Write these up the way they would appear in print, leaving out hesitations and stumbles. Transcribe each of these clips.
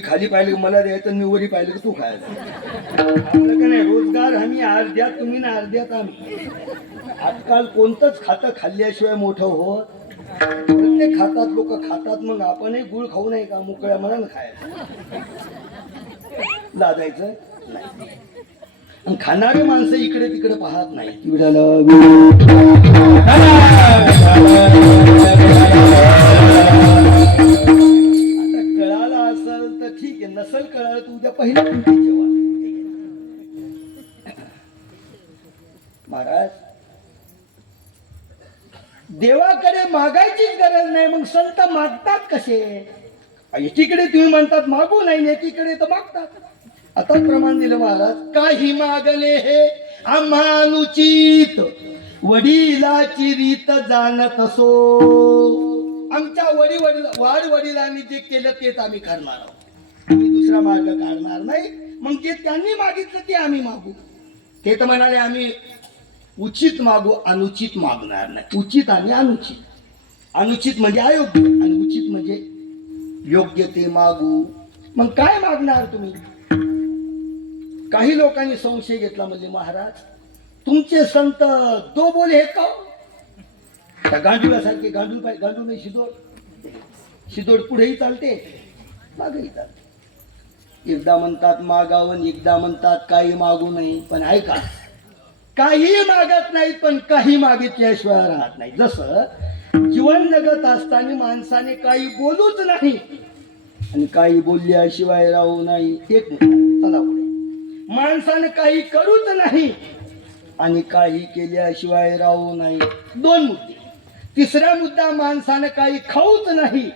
मी खाली पाहिलं की मला द्यायचं, मी वरी पाहिलं की तू खायचं. आपलं का नाही, रोजगार आम्ही अर्ध्यात तुम्ही ना अर्ध्यात आम्ही. आजकाल कोणतंच खातं खाल्ल्याशिवाय मोठं होत. प्रत्येक खातात लोक खातात, मग आपणही गुळ खाऊ नये का? मोकळ्या मनानं खायचं, लाजायचं नाही. आणि खाणारे माणसं इकडे तिकडे पाहत नाही. आता कळालं असेल तर ठीक आहे, नसल कळालं तर उद्या पहिल्या जेव्हा महाराज देवाकडे मागायचीच गरज नाही, मग संत मागतात कसे? एकीकडे तुम्ही म्हणतात मागू नाही, एकीकडे तर मागतात. आता प्रमाण दिलं महाराज, काही मागणे हे आम्हा अनुचित, वडिलाची रीत जाणत असो. आमच्या वाडवडिलांनी जे केलं तेच आम्ही करणार आहोत, आम्ही दुसरा मार्ग काढणार नाही. मग जे त्यांनी मागितलं ते आम्ही मागू. ते तर म्हणाले आम्ही उचित मागू, अनुचित मागणार नाही. उचित आणि अनुचित, अनुचित म्हणजे अयोग्य आणि उचित म्हणजे योग्य ते मागू. मग काय मागणार तुम्ही? काही लोकांनी संशय घेतला, म्हणजे महाराज तुमचे संत दो बोले हे का? गांडुळासारखे गांडूळ नाही, शिदोड पुढेही चालते मागेही चालते. एकदा म्हणतात मागावं, एकदा म्हणतात काही मागू नाही. पण ऐका, काही मागत नाहीत पण काही मागितल्याशिवाय राहत नाही. जसं जीवन जगत असताना माणसाने काही बोलूच नाही आणि काही बोलल्याशिवाय राहू नाही. एक चला पुढे. माणसाने काही करूच नाही आणि काही केल्याशिवाय राहू नाही. दोन मुद्दे. तिसरा मुद्दा, माणसाने काही खाऊच नाही.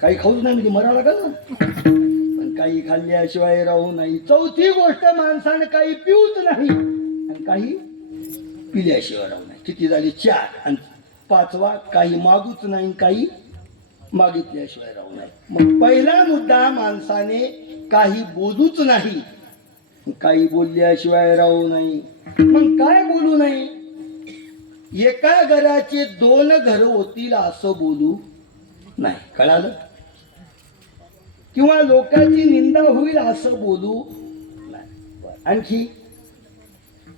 काही खाऊच नाही म्हणजे मरा लागल ना, पण काही खाल्ल्याशिवाय राहू नाही. चौथी गोष्ट, माणसाने काही पिऊच नाही आणि काही पिल्याशिवाय राहू नाही. किती झाली? 4. आणि 5वा, काही मागूच नाही, काही मागितल्याशिवाय राहू नाही. मग पहिला मुद्दा, माणसाने काही बोलूच नाही, काही बोलल्याशिवाय राहू नाही. मग काय बोलू नाही? एका घराचे 2 घर होतील असं बोलू नाही. कळालं? किंवा लोकांची निंदा होईल असं बोलू नाही. आणखी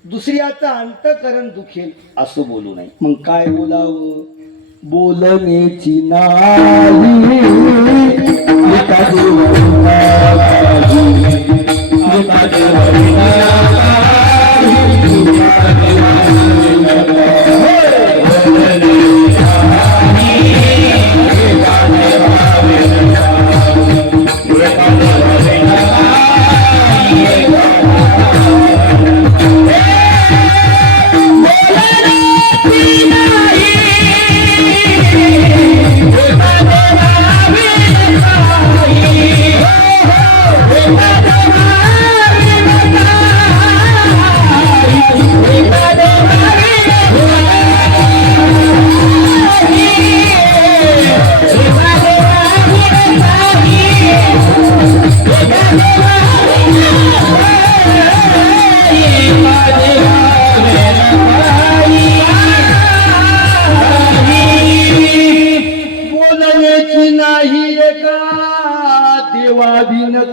दुसऱ्याचं अंतःकरण दुखेल असं बोलू नाही. मग काय बोलावं? बोलण्याची नाही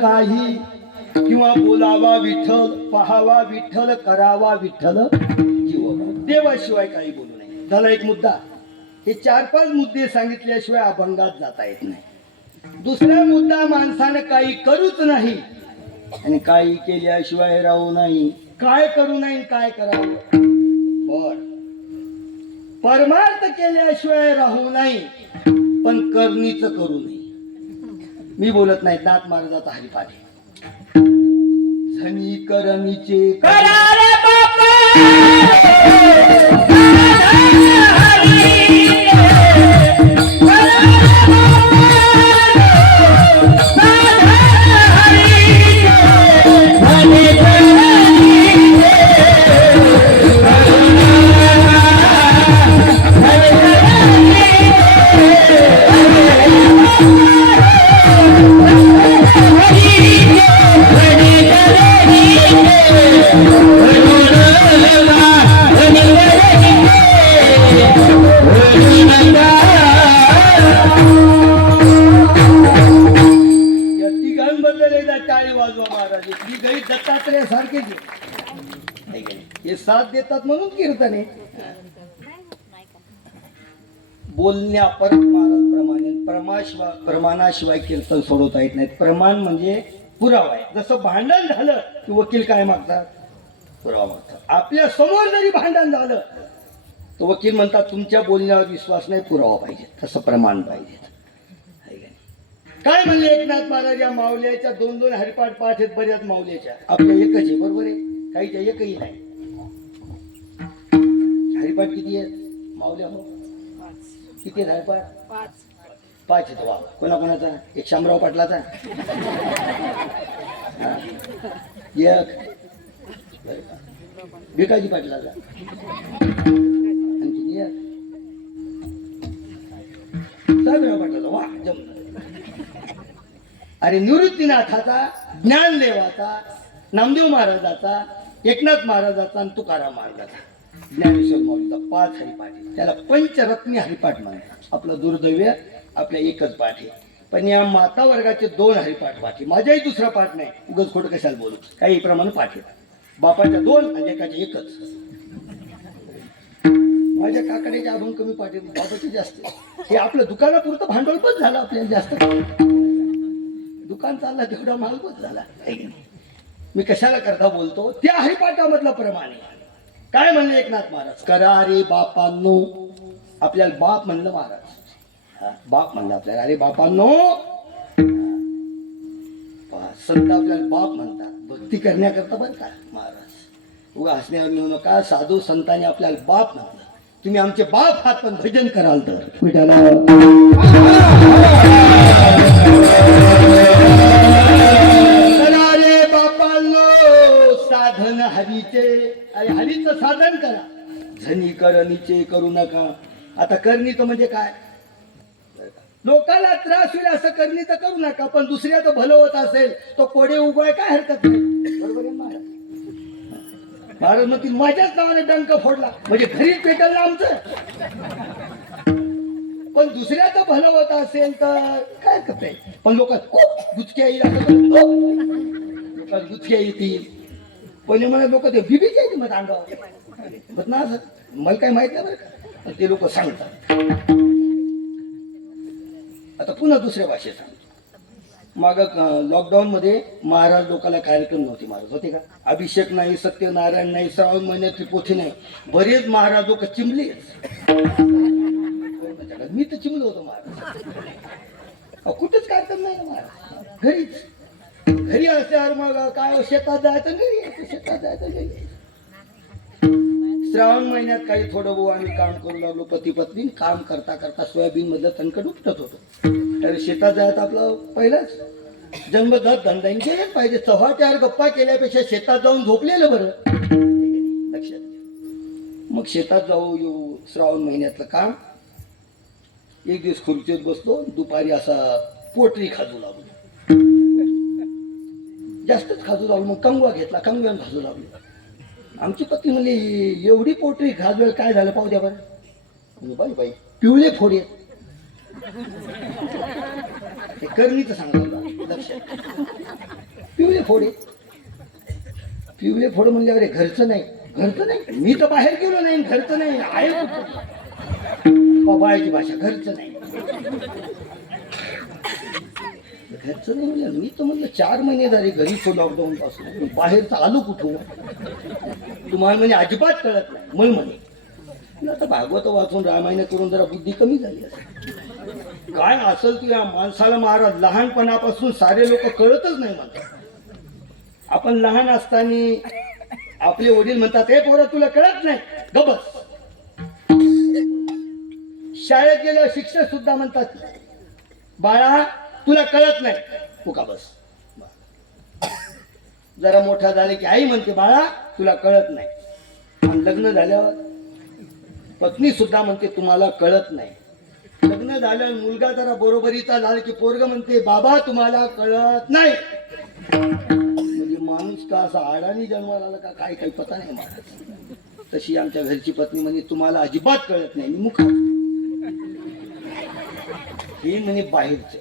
काही. किंवा बोलावा विठ्ठल, पहावा विठ्ठल, करावा विठ्ठल, देवाशिवाय काही बोलू नये. झाला एक मुद्दा. हे 4-5 मुद्दे सांगितल्याशिवाय अभंगात जाता येत नाही. दुसरा मुद्दा, माणसाने काही करूच नाही आणि काही केल्याशिवाय राहू नाही. काय करू नाही, काय करावं? बर, परमार्थ केल्याशिवाय राहू नाही, पण करणीच करू नये. मी बोलत नाही, दात महाराजाचा हरिपाठ. धनी करणीचे करारे बापा टाळी वाजवा महाराज. ही गई दत्तात्रय सारखेच आहे. हे साथ देतात म्हणून कीर्तन आहे. बोलण्या परत महाराज प्रमाणे प्रमाणाशिवाय कीर्तन सोडवता येत नाहीत. प्रमाण म्हणजे पुरावा आहे. जसं भांडण झालं की वकील काय मागतात? पुरावा मागतात. आपल्या समोर जरी भांडण झालं तर वकील म्हणतात तुमच्या बोलण्यावर विश्वास नाही, पुरावा पाहिजे. तसं प्रमाण पाहिजे. काय म्हणले एकनाथ महाराज? या माऊल्याच्या 2-2 हरिपाठ पाठ आहेत. बऱ्याच माऊल्याच्या आपल्या एकच आहे, बरोबर आहे. काहीच्या एकही नाही. हरिपाठ किती आहेत माऊल्या? हो किती आहेत हरिपाठ? 5 आहेत. वा. कोणाकोणाचा? एक शामराव पाटलाचा, एक भिकाजी पाटलाचा, आणखी एक साहेबराव पाटलाचा. वा जमलं. अरे निवृत्तीनाथाचा, ज्ञानदेवाचा, नामदेव महाराजाचा, एकनाथ महाराजाचा आणि तुकाराम महाराजाचा, ज्ञानेश्वर माऊलीचा 5 हरिपाठ आहे. त्याला पंचरत्नी हरिपाठ म्हणतात. आपलं दुर्दैव्य आपल्या एकच पाठ आहे. पण या माता वर्गाचे 2 हरिपाठ पाठ आहे. माझ्याही दुसरा पाठ नाही. उगाच खोटं कशाला बोलू. काही प्रमाणे पाठ आहे. बापाच्या 2 आणि एकाचे एकच. माझ्या काकड्याचे अभंग कमी पाठ आहे, बाबाचे जास्त. हे आपलं दुकानापुरतं भांडवल पण झालं आपल्याला जास्त. दुकान चालला तेवढा माल पण झाला. मी कशाला करता बोलतो? त्या हरिपाठामधला प्रमाणे काय म्हणले एकनाथ महाराज? करा रे बापांनो. आपल्याला बाप म्हणलं महाराज. बाप म्हणलं आपल्याला. अरे बापांनो. संत आपल्याला बाप म्हणतात भक्ती करण्याकरता बरं का महाराज. उगा हसण्यावर मिळू नका. साधू संतांनी आपल्याला बाप म्हणलं. तुम्ही आमचे बाप आहात पण भजन कराल तर साधन हरीचे. अरे हरीचं साधन करा. झनी करणीचे करू नका. आता करणी तर म्हणजे काय? लोकांना त्रास होईल असं करणी तर करू नका. पण दुसऱ्याचं भलं होत असेल तो कोडे उभा काय हरकत नाही. बरोबर आहे महाराज? महाराज मग ती माझ्याच नावाने डंक फोडला म्हणजे घरीच पेटल ना आमचं. पण दुसऱ्याचं भलं होत असेल तर काय करते. पण लोक गुचक्या येईल असं लोक गुचक्या येतील. पहिले मला लोक ते बिबीच्या येतील मग अंगावर ना. मला काय माहित नाही बरं का. ते लोक सांगतात. आता पुन्हा दुसऱ्या भाषेत सांगतो. माग लॉकडाऊन मध्ये महाराज लोकांना कार्यक्रम नव्हते. महाराज होते का? अभिषेक नाही, सत्यनारायण नाही, श्रावण महिन्यातली पोथी नाही. बरेच महाराज लोक चिमले. मी तर चिमलो होतो महाराज. कुठेच कार्यक्रम नाही महाराज. घरीच. घरी असल्यावर मग काय शेतात जायचं घरी यायचं, शेतात जायचं घरी यायचं. श्रावण महिन्यात काही थोडं बहु आम्ही काम करू लागलो. पती पत्नी काम करता करता सोयाबीन मधलं तणकड उपटत होतो. तर शेतात जायचं आपलं पहिलंच जन्मदत्त धंदा केलेच पाहिजे. 4 गप्पा केल्यापेक्षा शेतात जाऊन झोपलेलं बरं. लक्षात घ्या. मग शेतात जाऊ येऊ श्रावण महिन्यातलं काम. एक दिवस खुर्चीत बसलो. दुपारी असा पोटरी खाजू लागलो. जास्तच खाजू लागलो. मग कंगवा घेतला. कंगव्यानं खाजू लागलो. आमची पत्नी म्हणली एवढी पोटरी खाजवेळ काय झालं पाहू द्या बरं. बाई बाई पिवळे फोडे. ते करणीचं सांगतो लक्षात. पिवळे फोडे. पिवळे फोड म्हणजे अरे घरचं नाही. घरचं नाही. मी तर बाहेर गेलो नाही. घरचं नाही आहे कुठं? बाळाची भाषा घरचं नाही. घरचं नाही म्हणजे मी तर म्हणलं 4 महिने झाले घरी लॉकडाऊन पासून. बाहेरचं आलो कुठून तुम्हाला म्हणजे अजिबात कळत नाही. मला म्हणे आता भागवत वाचून रामायण करून जरा बुद्धी कमी झाली असेल. काय असेल की या माणसाला महाराज लहानपणापासून सारे लोक कळतच नाही म्हणतात. आपण लहान असताना आपले वडील म्हणतात हे पोरं तुला कळत नाही गबस. शाळेत गेल्यावर शिक्षक सुद्धा म्हणतात बाळा तुला कळत नाही तू का बस. जरा मोठा झाले की आई म्हणते बाळा तुला कळत नाही. आणि लग्न झाल्यावर पत्नी सुद्धा म्हणते तुम्हाला कळत नाही. लग्न झाल्यावर मुलगा जरा बरोबरीचा झाला की पोरग म्हणते बाबा तुम्हाला कळत नाही. म्हणजे माणूस का असा आडानी जन्माला आला का काय काही पता नाही मला. तशी आमच्या घरची पत्नी म्हणजे तुम्हाला अजिबात कळत नाही. मी मुखा हे म्हणे बाहेरचे.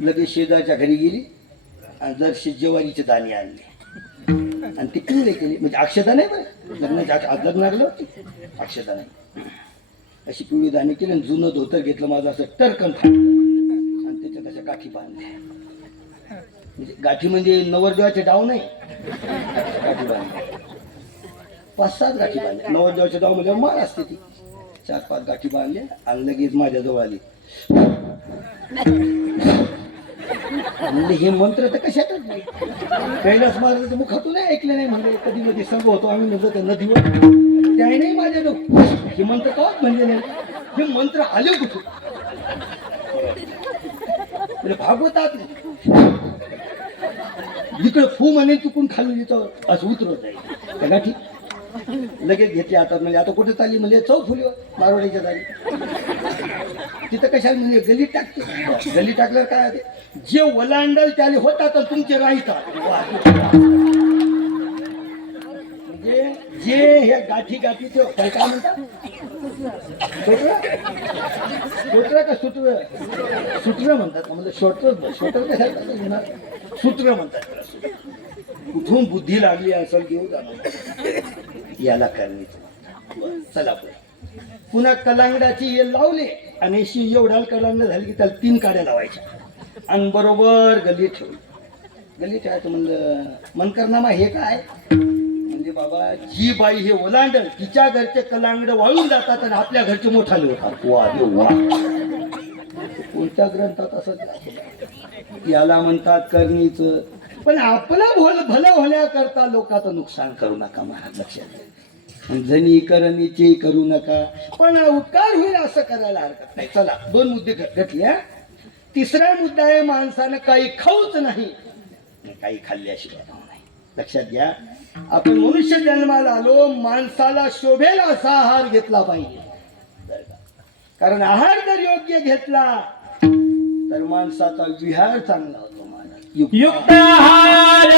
लगेच शेजारच्या घरी गेली. आणि जरशी ज्वारीचे दाणे आणले आणि ते पिवळे केले, म्हणजे अक्षता नाही बरं, लग्नाच्या आज लग्न लागलं होती, अक्षता नाही, अशी पिवळी दाणे केली आणि जुनं धोतर घेतलं माझं असं टरकन थांबलं आणि त्याच्यात अशा गाठी बांधल्या. म्हणजे गाठी म्हणजे नवरदेवाचे डाव नाही, गाठी बांधल्या 5-7 गाठी बांधल्या. नवरदेवाचे डाव म्हणजे माळ असते ती, 4-5 गाठी बांधल्या आणि लगेच माझ्याजवळ आली. म्हणजे हे मंत्र तर कशातच नाही, कैलास महाराजांच्या मुखातून नाही ऐकले नाही. म्हणजे कधी कधी संघ होतो आम्ही नव्हतो त्या नदीवर, त्याही नाही माझ्याजवळ हे मंत्र कवाच म्हणजे नाही. हे मंत्र आले कुठून? भागवतात इकडे फू म्हणे चुकून खाली असं उतरत आहे त्या गाठी. लगेच घेतली हातात, म्हणजे आता कुठे चालली म्हणजे चौफुलीवर मारवाडीच्या दारी. तिथं कशाला म्हणजे गलीत टाकते, गलीत टाकल्यावर काय होते, जे ओलांडल त्याले होतात तुमचे राहतात. म्हणजे जे हे गाठी गाठी ते काय म्हणतात, सूत्र का सूत्र, सूत्र म्हणतात म्हणजे शोटर कशाला सूत्र म्हणतात. कुठून बुद्धी लागली असेल घेऊ जाणार याला करण्याचं. चला पुन्हा कलांगडाची ये लावले आणि एवढ्या कलांगड झाली की त्याला 3 काड्या लावायच्या आणि बरोबर गल्ली ठेवली. गल्ली ठेवायचं म्हणलं मनकरनामा हे काय म्हणजे बाबा जी बाई हे ओलांडल तिच्या घरचे कलांगड वाळून जातात आणि आपल्या घरचे मोठाले होतात. वा वा, कोणत्या ग्रंथात असं याला म्हणतात करणीचं. पण आपलं भलं होण्याकरता लोकांचं नुकसान करू नका महाराज, लक्षात. जनी करणीचे करू नका, पण उपकार होईल असं करायला हरकत नाही. चला 2 मुद्दे घेतले. तिसरा मुद्दा आहे माणसानं काही खाऊच नाही, काही खाल्ल्याशिवाय नाही. लक्षात घ्या, आपण मनुष्य जन्माला आलो, माणसाला शोभेल असा आहार घेतला पाहिजे. कारण आहार जर योग्य घेतला तर माणसाचा विहार चांगला होतो. युक्त आहार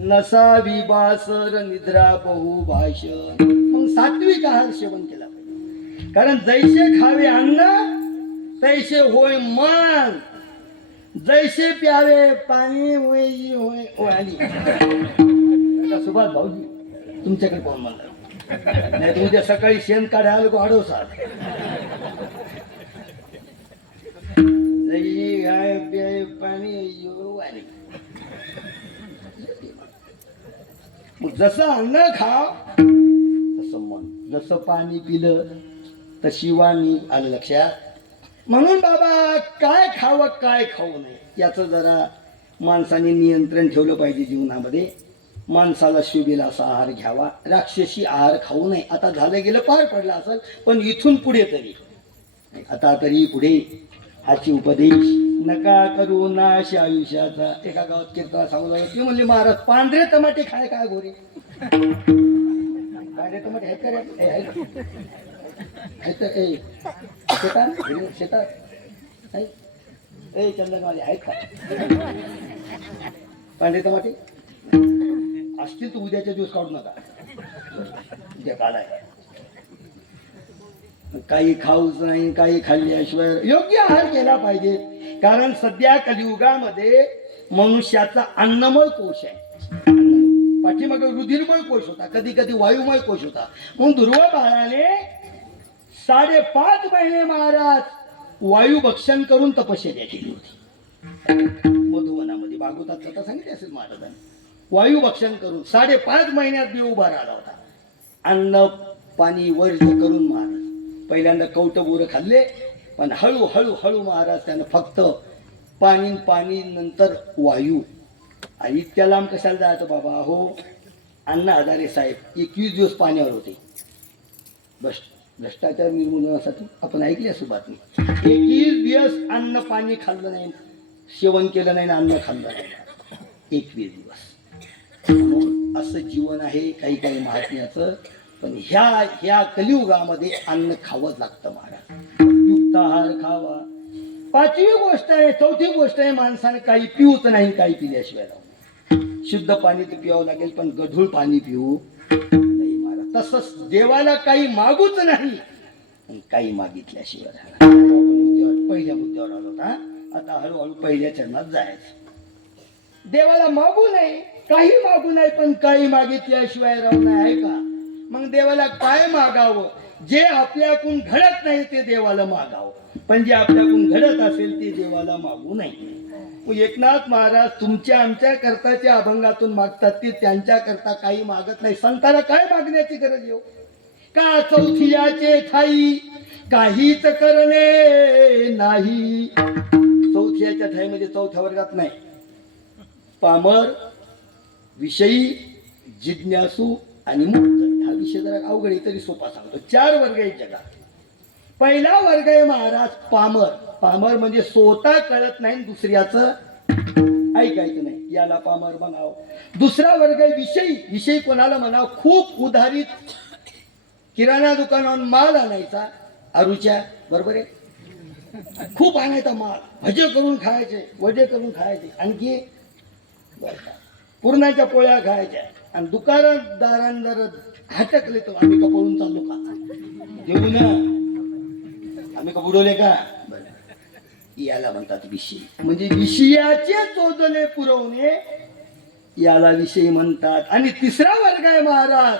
नसावी बासर निद्रा बहुभाषण. मग सात्विक आहार सेवन केला पाहिजे. कारण जैसे खावे अन्न तैसे होय मन, जैसे प्यावे पाणी होय ओळी. सुभाष भाऊजी तुमच्याकडे कोण म्हणलं नाही, तुमच्या सकाळी शेण काढायला वाढवसाल. जैसे गाय प्यावे पाणी ओळी. मग जसं अन्न खाव तसं मन, जसं पाणी पिलं तशी वाणी. आलं लक्षात. म्हणून बाबा काय खावं काय खाऊ नये याचं जरा माणसाने नियंत्रण ठेवलं पाहिजे जीवनामध्ये. माणसाला शोभेल असा आहार घ्यावा, राक्षसी आहार खाऊ नये. आता झालं गेलं पार पडलं असेल, पण इथून पुढे तरी आता तरी पुढे हाची उपदेश नका करू नाश आयुष्याचा. एका गावात कीर्तन सांगू लागलं, ती म्हणली महाराज पांढरे टमाटे खाय काय गोरे. पांढरे टमाटे आहेत का रे? शेतात चंदनवाले आहेत का पांढरे टमाटे? असतील तर उद्याच्या दिवस काढू नका, उद्या काला आहे. काही खाऊच नाही, काही खाल्ल्याशिवाय योग्य आहार केला पाहिजे. कारण सध्या कलियुगामध्ये मनुष्याचा अन्नमय कोश आहे. पाठीमागे रुधिरमय कोश होता, कधी कधी वायुमय कोश होता. म्हणून दुर्वा बाळाने 5.5 महिने महाराज वायू भक्षण करून तपश्चर्या केली होती मधुवनामध्ये. भागवतात कथा सांगितली असेल महाराजांनी. वायू भक्षण करून 5.5 महिन्यात देव उभा राहिला होता. अन्न पाणी वर्ज करून महाराज पहिल्यांदा कौटबोरं खाल्ले, पण हळूहळू हळू महाराज त्यानं फक्त पाणी नंतर वायू. आणि इतक्या लांब कशाला जायचं बाबा? हो, अण्णा हजारे साहेब 21 दिवस पाण्यावर होते. भ्रष्टाचार निर्मूलनासाठी आपण ऐकली असू बातमी. 21 दिवस अन्न पाणी खाल्लं नाही, सेवन केलं नाही, अन्न खाल्लं नाही. 21 दिवस. असं जीवन आहे काही काही महात्म्याचं. पण ह्या कलियुगामध्ये अन्न खावंच लागतं महाराज. युक्त आहार खावा. 5वी गोष्ट आहे. 4थी गोष्ट आहे, माणसाने काही पिऊच नाही, काही पिल्याशिवाय राहू. शुद्ध पाणी तर पिवावं लागेल, पण गढूळ पाणी पिऊ नाही महाराज. तसंच देवाला काही मागूच नाही, काही मागितल्याशिवाय राहणार. पहिल्या मुद्द्यावर आलो होता, आता हळूहळू पहिल्या चरणात जायचं. देवाला मागू नये, काही मागू नये, पण काही मागितल्याशिवाय राहू नये, आहे का? मग देवाला काय मागावं? जे आपल्याकडून घडत नाही ते देवाला मागावं, पण जे आपल्याकडून घडत असेल ते देवाला मागू नये. एकनाथ महाराज तुमच्या आमच्या करताच्या अभंगातून मागतात, ते त्यांच्या करता काही मागत नाही. संताला काय मागण्याची गरज येऊ का? चौथियाचे ठाई काहीच करणे नाही. चौथियाच्या ठाईमध्ये 4थ्या वर्गात नाही. पामर, विषयी, जिज्ञासू आणि मुक्त. हा विषय जरा अवघड आहे, तरी सोपा सांगतो. 4 वर्ग आहेत जगात. पहिला वर्ग आहे महाराज पामर. पामर म्हणजे स्वतः कळत नाही, दुसऱ्याचं ऐकायचं नाही, याला पामर म्हणावं. दुसरा वर्ग आहे विषयी. विषयी कोणाला म्हणावं? खूप उधारीत किराणा दुकानावर माल आणायचा, आरूच्या बरोबर आहे, खूप आणायचा माल, भजे करून खायचे, वजे करून खायचे, आणखी पुरणाच्या पोळ्या खायच्या. आणि दुकानदारांना हटकले तर आम्ही का पळून चाललो का? देऊ ना, आम्ही का बुडवले का? याला म्हणतात विषय. म्हणजे विषयाचे चोदले पुरवणे याला विषय म्हणतात. आणि तिसरा वर्ग आहे महाराज,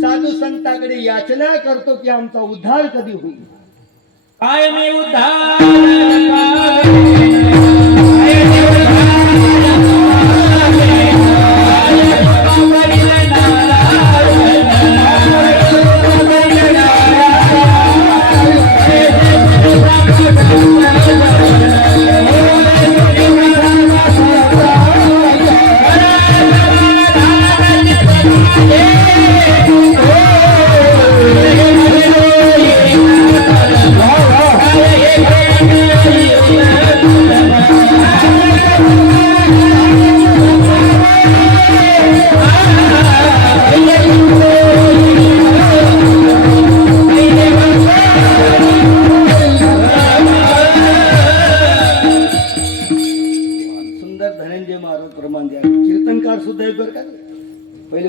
साधू संतांकडे याचना करतो की आमचा उद्धार कधी होईल. काय मी उद्धार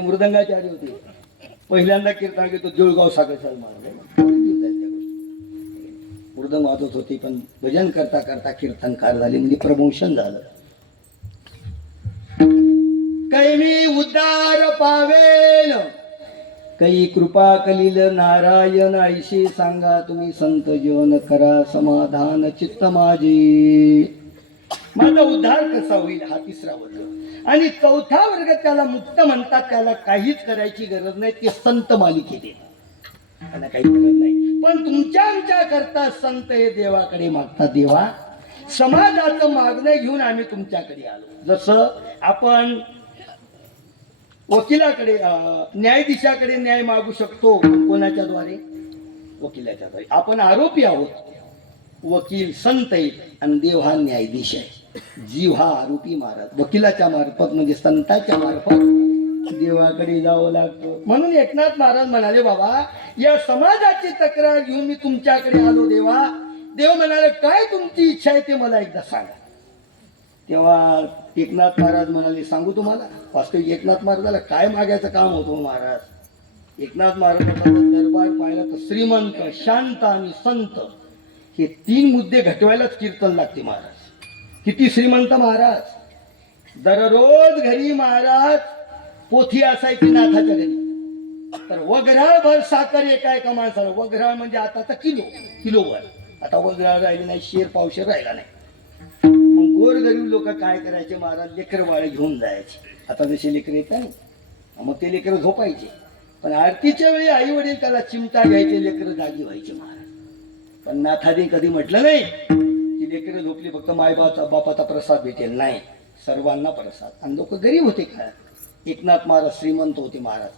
मृदंगाचे आले होते. पहिल्यांदा कीर्तन घेतो देऊळगाव साखरसाल महाराज मृदंग वाजवत होते, पण भजन करता करता कीर्तनकार झाले, म्हणजे प्रमोशन झालं. काही मी उद्धार पावेल, काही कृपा कलील नारायण ऐशी सांगा तुम्ही संत जीवन करा समाधान चित्त माझे. माझा उद्धार कसा होईल? हा तिसरा वर्ग. आणि 4था वर्ग त्याला मुक्त म्हणतात. त्याला काहीच करायची गरज नाही, ते संत मालिकेत त्यांना काही गरज नाही. पण तुमच्या आमच्या करता संत हे देवाकडे मागतात. देवा समाजाचं मागणं घेऊन आम्ही तुमच्याकडे आलो. जसं आपण वकिलाकडे न्यायाधीशाकडे न्याय मागू शकतो, कोणाच्या द्वारे? वकिलाच्या द्वारे. आपण आरोपी आहोत, वकील संत आहे आणि देव हा न्यायाधीश आहे. जीव हा आरोपी महाराज वकिलाच्या मार्फत म्हणजे संतांच्या मार्फत देवाकडे जावं लागतं. म्हणून एकनाथ महाराज म्हणाले, बाबा या समाजाची तक्रार घेऊन मी तुमच्याकडे आलो देवा. देव म्हणाले, काय तुमची इच्छा आहे ते मला एकदा सांगा. तेव्हा एकनाथ महाराज म्हणाले, सांगू तुम्हाला. वास्तविक एकनाथ महाराजाला काय मागायचं काम होतं महाराज? एकनाथ महाराजांचा दरबार पाहिला तर श्रीमंत, शांत आणि संत हे 3 मुद्दे घटवायलाच कीर्तन लागते महाराज. किती श्रीमंत महाराज, दररोज घरी महाराज पोथी असायची नाथाच्या घरी. तर वगराळ भर साखर एका माणसाला. वगराळ म्हणजे आता तर किलोवर. आता वगराळ राहिली नाही, शेर पावशेर राहिला नाही. मग गोरगरीब लोक काय करायचे महाराज, लेकर बाळ घेऊन जायचे. आता जसे लेकर येत नाही, मग ते लेकर झोपायचे. पण आरतीच्या वेळी आई वडील त्याला चिमटा घ्यायचे, लेकर जागी व्हायचे महाराज. पण नाथाने कधी म्हटलं नाही की लेकर झोपली फक्त बापाचा प्रसाद भेटेल. नाही, सर्वांना प्रसाद. आणि लोक गरीब होते काळात. एकनाथ महाराज श्रीमंत होते महाराज.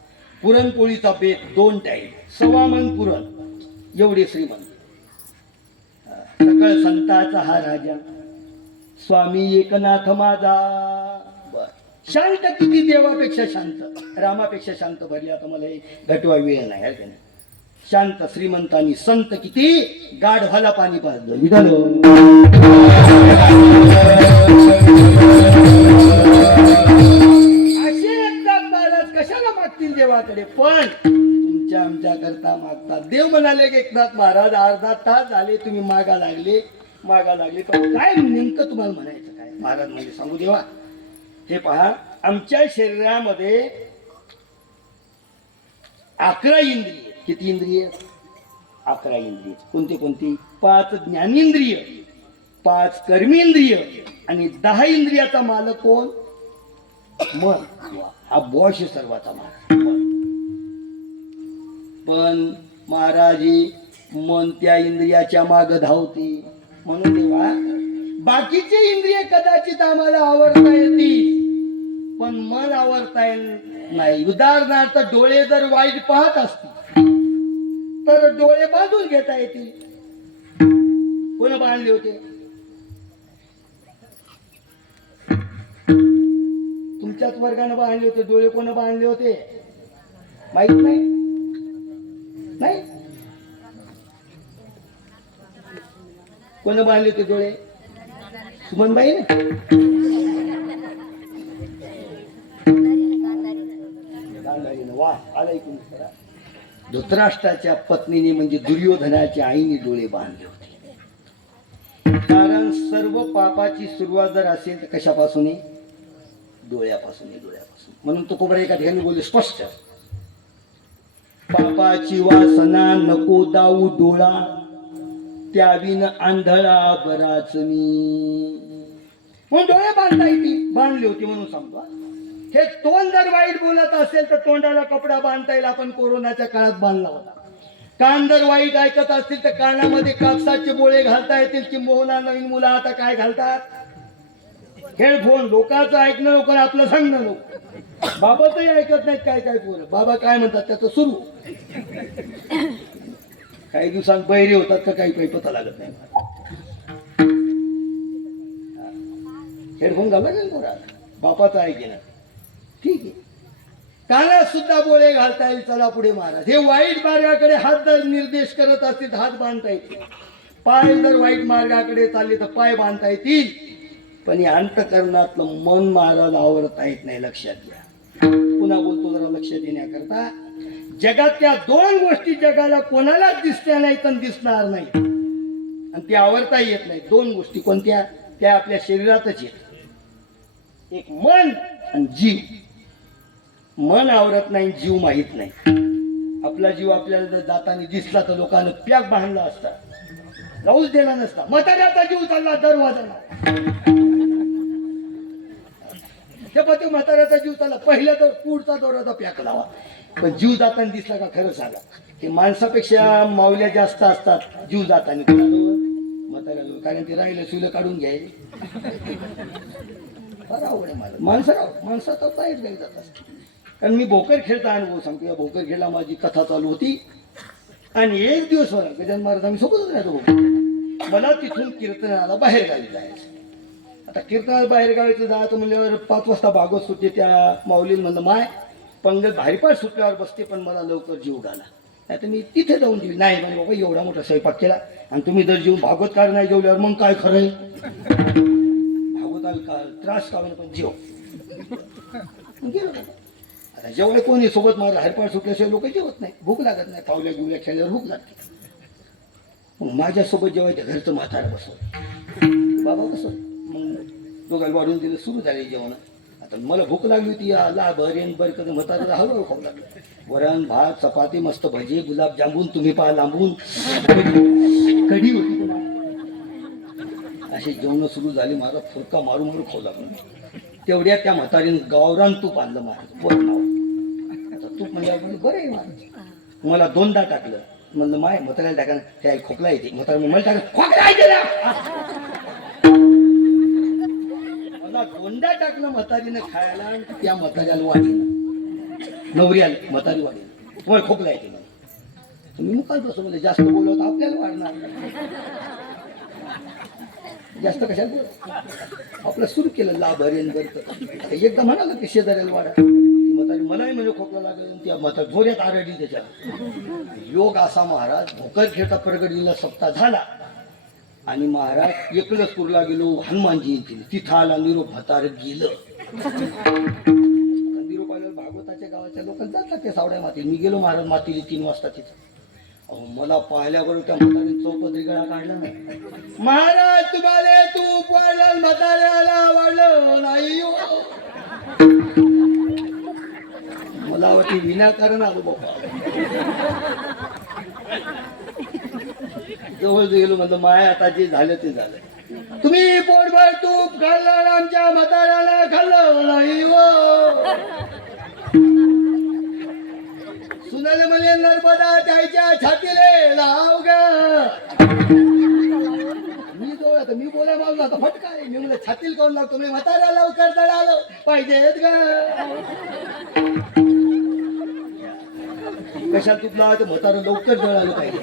पुरणपोळीचा बेत 2 टाईम, 1.25 मन पुरण, एवढे श्रीमंत. सकळ संताचा हा राजा, स्वामी एकनाथ माझा. बर, शांत किती देवापेक्षा शांत, रामापेक्षा शांत भरली. आता मला हे घटवा वेळ नाही आहे. शांत श्रीमंतांनी संत किती, गाढवाला पाणी पाजलं. निघालो असे एकनाथ महाराज कशाला मागतील देवाकडे, पण तुमच्या आमच्या करता मागतात. देव म्हणाले की एकनाथ महाराज अर्धा तास झाले तुम्ही मागा लागले. तर काय नेमकं तुम्हाला म्हणायचं काय? महाराज म्हणजे सांगू देवा, हे पहा, आमच्या शरीरामध्ये 11 इंद्रिय. किती इंद्रिय? 11 इंद्रिय. कोणती? 5 ज्ञानेंद्रिय, 5 कर्मेंद्रिय आणि 10 इंद्रियाचा मालक कोण? मन. हा बॉश सर्वाचा मालक मन. पण महाराज मन त्या इंद्रियाच्या माग धावते. म्हणून तेव्हा बाकीचे इंद्रिय कदाचित आम्हाला आवडता येतील, पण मन आवडता येईल नाही. उदाहरणार्थ डोळे जर वाईट पाहत असतील तर डोळे बांधून घेता येतील. कोण बांधले होते? तुमच्याच वर्गानं बांधले होते डोळे. कोण बांधले होते माहित नाही? कोण बांधले होते डोळे? सुमनबाई ने. वा, आलाय कोण? धृतराष्ट्राच्या पत्नीने म्हणजे दुर्योधनाच्या आईने डोळे बांधले होते. कारण सर्व पापाची सुरुवात जर असेल तर कशापासून? डोळ्यापासून. म्हणून तो कोबरा एका ठिकाणी बोलले स्पष्ट, पापाची वासना नको दाऊ डोळा, त्याविन आंधळा बराच मी. म्हणून डोळे बांधता येतील, बांधले होते म्हणून सांगतो. हे तोंड जर वाईट बोलत असेल तर तोंडाला कपडा बांधता येईल. आपण कोरोनाच्या काळात बांधला होता. कान जर वाईट ऐकत असतील तर कानामध्ये कापसाचे बोळे घालता येतील. किंबहुना नवीन मुलं आता काय घालतात? हेडफोन. लोकांचं ऐकणं लोक, आपलं सांगणं लोक. बाबाचंही ऐकत नाहीत काय पोरं. बाबा काय म्हणतात त्याचं सुरू. काही दिवसांत बहिरे होतात का काही पता लागत नाही. हेडफोन घाला नाही पोरा, बापाचं ऐकेना. ठीक आहे, कानात सुद्धा बोळे घालता येईल. चला पुढे महाराज. हे वाईट मार्गाकडे हात जर निर्देश करत असतील तर हात बांधता येतील. पाय जर वाईट मार्गाकडे चालले तर पाय बांधता येतील. पण हे अंतकरणातलं मन महाराज आवरता येत नाही. लक्षात घ्या. पुन्हा बोलतो जरा लक्ष देण्याकरता. जगातल्या 2 गोष्टी जगाला कोणालाच दिसल्या नाहीत आणि दिसणार नाही, आणि ते आवरता येत नाही. 2 गोष्टी कोणत्या? त्या आपल्या शरीरातच येत. एक मन आणि जीव. मन आवरत नाही, जीव माहित नाही. आपला जीव आपल्याला जर जाताना दिसला तर लोकांना पॅक बांधला असता, जाऊच दिला नसता. म्हाताऱ्याचा जीव चालला दरवाजाला. ते म्हाताऱ्याचा जीव चालला, पहिल्या तर पुढचा दोराचा पॅक लावा. पण जीव जाताना दिसला का खरं सांगा, की माणसापेक्षा माऊल्या जास्त असतात जीव जाताना. म्हाताऱ्याजवळ, कारण ते राहिलं सुलं काढून घ्यायला फार आवड आहे मला. माणसाचा बाहेर नाही जात असते. कारण मी भोकर खेळता अनुभव सांगतो. या भोकर खेळला माझी कथा चालू होती आणि एक दिवस गजानन महाराज आम्ही सोबतच राहतो. मला तिथून कीर्तनाला बाहेर गावी जायचं. आता कीर्तनाला बाहेर गावीचं जायचं म्हणल्यावर 5 वाजता भागवत सुटते. त्या माऊलीन म्हणलं माय पंगत भारीपाठ सुटल्यावर बसते, पण मला लवकर जीव घाला. नाही तर मी तिथे जाऊन दिली. नाही म्हणजे बाबा एवढा मोठा स्वयंपाक केला आणि तुम्ही जर जीव भागवतकार नाही जेवल्यावर मग काय खरं आहे? भागवताल का त्रास का पण जेव गेलो. आता जेवढे कोणी सोबत माझं हरिपाठ सुटल्याशिवाय लोक जेवत नाही. भूक लागत नाही. पावल्या गिवल्या खेळल्यावर भूक लागते. मग माझ्यासोबत जेवायचं घरचं म्हातारा बसव, बाबा बसव. मग दोघांना वाढून दिलं, सुरू झाले जेवण. आता मला भूक लागली होती, आला बरेन बर कधी म्हातारा हळूहळू खाऊ लागलं. वरण भात चपाती मस्त भजे गुलाबजामुन तुम्ही पहा लांबून, कढी होती पुन्हा. असे जेवण सुरू झाले. माझा फुरका मारू मारू खाऊ लागला. तेवढ्या त्या म्हातारीनं गावरान तूप आणलं माझं वर नाव. आता तूप म्हणजे बरं आहे माझं. मला 2दा टाकलं. म्हणलं माय म्हाताऱ्याला टाका, त्या खोकला येते. म्हातारा मला टाकलं, खोकला येते ना. मला 2दा टाकलं म्हातारीनं खायला. त्या म्हाताऱ्याला वाढीनं, नवऱ्याला म्हातारी वाढीनं, तुम्हाला खोकला येते ना. तुम्ही मुखात बसो म्हणजे जास्त बोलवत आपल्याला वाढणार. जास्त कशाला बोल, आपलं सुरू केलं लाभरेन बरं. एकदा म्हणाला की शेजाऱ्याला वाढा. म्हातारी मलाही म्हणजे खोकला लागेल. त्या म्हातारी जोऱ्यात आरडली त्याच्या. योग असा महाराज भोकर खेळता प्रगतीला सप्ताह झाला आणि महाराज एकलसपूरला गेलो. हनुमान जयंती तिथं आला. निरोप म्हातार गेलं. निरोप आल्यावर भागवताच्या गावाच्या लोकांना जातात ते सावड्या माती. मी गेलो महाराज मातीली 3 वाजता तिथं. अहो मला पाहिल्याबरोबर त्या म्हातारीने चौपदरी गळा काढला नाही. महाराज तुम्हाला तूप वाढलं, म्हाताऱ्याला वाढलं नाही हो. मला वाटते विनाकारण आलो बाबा. जवळ गेलो म्हणलं माय आता जे झालं ते झालं. तुम्ही पोटभर तूप खाल्लं, आमच्या म्हाताऱ्याला खाल्लं नाही हो. सुनाले म्हणे नर्मदा त्याच्या छातीले लाव ग. मी जवळ आता मी बोलाय मागलो. आता फटका आहे. मी म्हणजे छातील काऊन लावतो. मी म्हातारा लवकर दळालं पाहिजेत ग. कशा तूप लावायचं म्हातारा लवकर दळालं पाहिजे.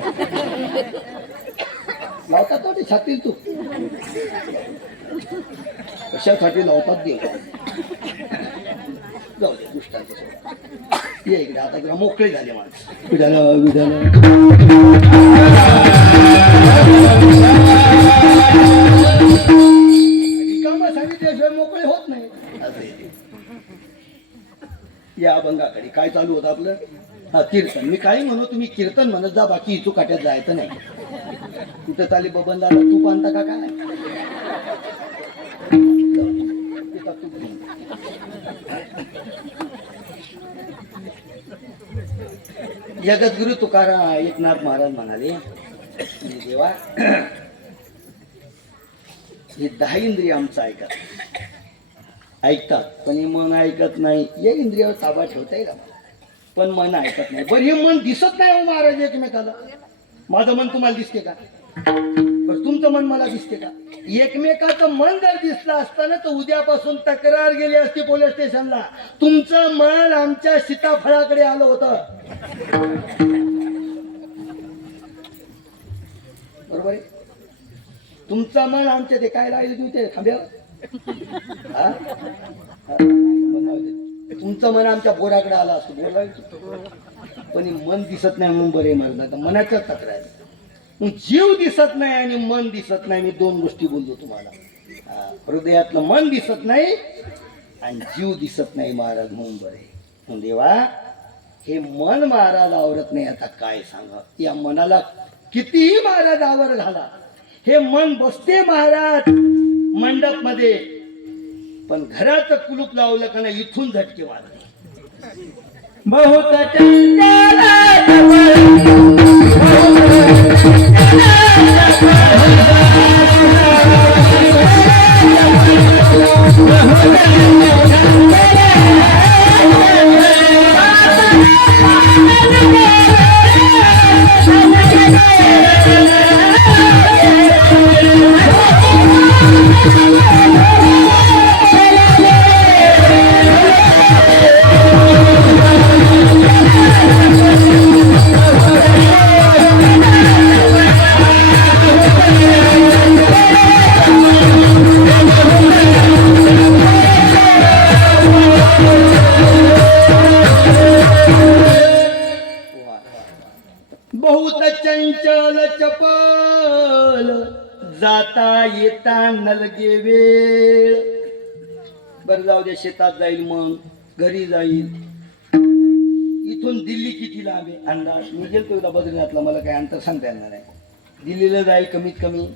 लावतात तो ते छातील तूप. कशासाठी लावतात दे. जाऊ दे दुष्टाचं. ये इकडे आता किंवा मोकळे झाले माणसं. विधान रिकामा सांगितल्याशिवाय मोकळे होत नाही. या अभंगाकडे काय चालू होतं आपलं? हा कीर्तन. मी काही म्हणू तुम्ही कीर्तन म्हणत जा, बाकी इचू काट्यात जायचं नाही. तिथं चाली बबनदादा तूप आणता का काय? जगद्गुरु तुकाराम एकनाथ महाराज म्हणाले, देवा हे 10 इंद्रिय आमचं ऐकतात पण हे मन ऐकत नाही. या इंद्रियावर ताबा ठेवता येईल पण मन ऐकत नाही. बरं हे मन दिसत नाही हो महाराज एकमेकाला. माझं मन तुम्हाला दिसते का? बरं तुमचं मन मला दिसते का? एकमेकाचं मन जर दिसलं असतं ना तर उद्यापासून तक्रार गेली असती पोलीस स्टेशनला. तुमचं मन आमच्या सीताफळाकडे आलं होतं. बरोबर आहे. तुमचं मन आमच्या ते काय लागले तुम्ही ते थांब्यावर. तुमचं मन आमच्या बोराकडे आलं असतं. बोर पण मन दिसत नाही म्हणून बरे मारणार. मनाच्या तक्रार. जीव दिसत नाही आणि मन दिसत नाही. मी 2 गोष्टी बोलतो तुम्हाला. हृदयातलं मन दिसत नाही आणि जीव दिसत नाही महाराज म्हणून बरे. देवा हे मन महाराज आवरत नाही. आता काय सांगा. या मनाला कितीही महाराज आवर घाला, हे मन बसते महाराज मंडप मध्ये, पण घराचं कुलूप लावलं का नाही इथून झटके मारते. बहुत बहुत चंचल चपल जाता येता नलगे वेळ. बरं जाऊ दे. शेतात जाईल मग घरी जाईल. इथून दिल्ली किती लांब आहे अंदाज? मी गेलतो एकदा बद्रीनाथला. मला काय अंतर सांगता येणार नाही. दिल्लीला जाईल कमीत कमी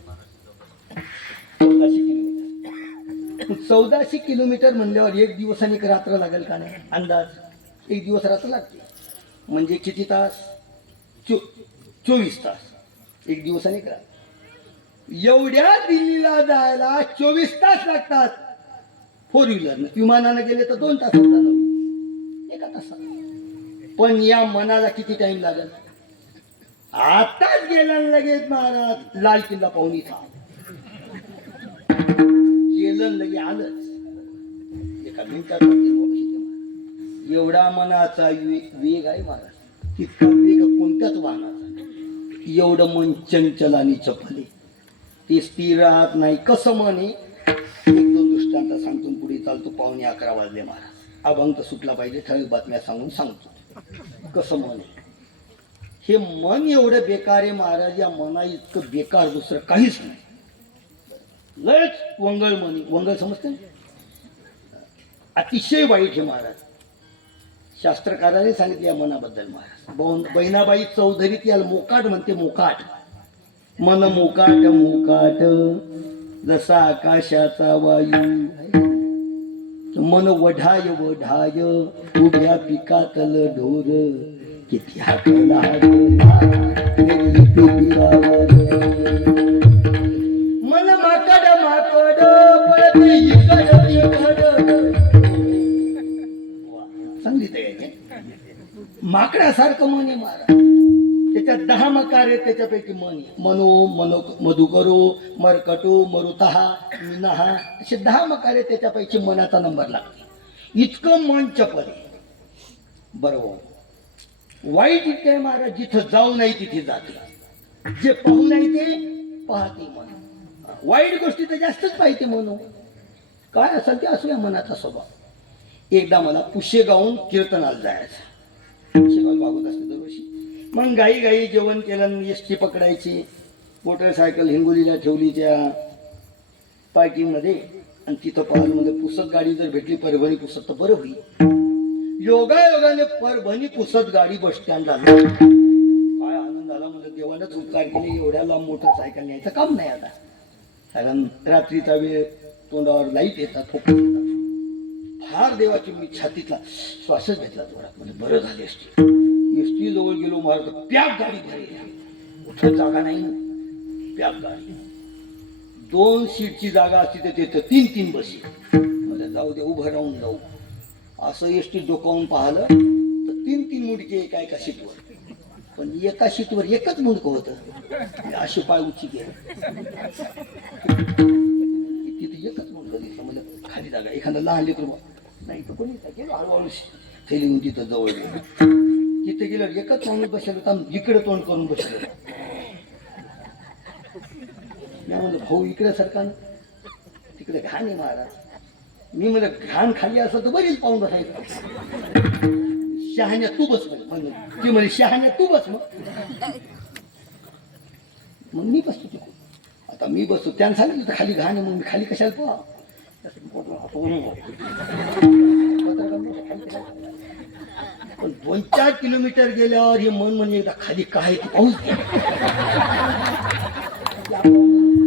1400 किलोमीटर. 1400 किलोमीटर म्हणल्यावर एक दिवस आणि एक रात्र लागेल का नाही अंदाज एक दिवस रात्र लागते म्हणजे किती तास 24 तास एक दिवस आणि एक रात्र एवढ्या दिल्लीला जायला 24 तास लागतात फोर व्हीलरनं विमानानं गेले तर 2 तासात जाणं एका तासात पण या मनाला किती टाइम लागेल आताच गेला लगेच महाराज लाल किल्ला पाहून इथं गेलं लगे आलंच एका मिनिटात एवढा मनाचा वेग आहे महाराज तितका वेग कोणत्याच वाहनाचा एवढं मन चंचल आणि चपल आहे ते स्थिर राहत नाही कसं मन आहे एक दोन दृष्टांत सांगतो पुढे चालतो 11:15 वाजले महाराज अभंग सुटला पाहिजे ठळक बातम्या सांगून सांगतो कसं मन आहे हे मन एवढं बेकार आहे महाराज या मना इतकं बेकार दुसरं काहीच नाही लयच वंगळ मनी वंगळ समजते अतिशय वाईट हे महाराज शास्त्रकाराने सांगितले या मनाबद्दल महाराज बहिणाबाई चौधरी याला मोकाट म्हणते मोकाट मन मोकाट मोकाट जसा आकाशाचा वायू मन वढाय वढाय उभ्या पिकातल ढोर किती हाकला मन माकड माकड पळते इकड इकड सांगितलं याचे माकडासारखं मन आहे महाराज त्याच्यात 10 मकार आहेत त्याच्यापैकी मन मनो मनो मधुकरो मरकटो मरुतहा मिनहा असे 10 मकार आहेत त्याच्यापैकी मनाचा नंबर लागतो इतकं मन चपल आहे बरोबर वाईट इतकं आहे महाराज जिथं जाऊ नाही तिथे जाते जे पाहू नाही ते पाहते मन वाईट गोष्टी तर जास्तच पाहिजे म्हणून काय असेल ते असू या मनाचा स्वभाव एकदा मला पुशेगावून कीर्तनाला जायचं पुशेगाव भागवत असते दरवर्षी मग गाई गाई जेवण केलं एसटी पकडायची मोटरसायकल हिंगोलीला ठेवली त्या पार्किंगमध्ये आणि तिथं पाहण्यामध्ये पुसत गाडी जर भेटली परभणी पुसत तर बरं होईल योगायोगाने परभणी पुसत गाडी बस स्टँडला काय आनंद झाला म्हणजे देवानंच उपकार केले एवढ्या लांब मोटरसायकल न्यायचं काम नाही आता कारण रात्रीचा वेळ तोंडावर लाईट येतात फोकस येतात फार देवाची मी छातीतला श्वासच घेतला जोरात म्हणजे बरं झाले एसटी जवळ गेलो महाराज पॅक गाडी भरली कुठं जागा नाही ना पॅक गाडी 2 सीटची जागा असती तर तिथं 3-3 बसी म्हणजे जाऊ दे उभं राहून जाऊ असं एसटी डोकावून पाहिलं तर 3-3 मुंडके एका सीटवर पण एका सीटवर एकच मुंडकं होतं अशी पाय उची गेलं तिथे एकच मुंडकं दिसलं म्हणजे खाली जागा एखादा लहान लेकर नाही तर कोणी गेलो हळूहळू थैली तिथं जवळ गेलो तिथे गेलं एकच माणूस बसलो होता इकडे तोंड करून बसलो मी म्हणलं भाऊ इकडे सरकार तिकडे घाण आहे महाराज मी म्हणलं घाण खाली असं तर बरीच पाहून बसायचं शहाण्या तू बस म्हणलं ती म्हणे शहाण्या तू बस मग मी बसतो तिकडे आता मी बसतो त्यानं सांगितलं तर खाली घाण आहे मग मी खाली कशाला पाहा पण 2-4 किलोमीटर गेल्यावर हे मन म्हणजे एकदा खाली काय ते पाऊस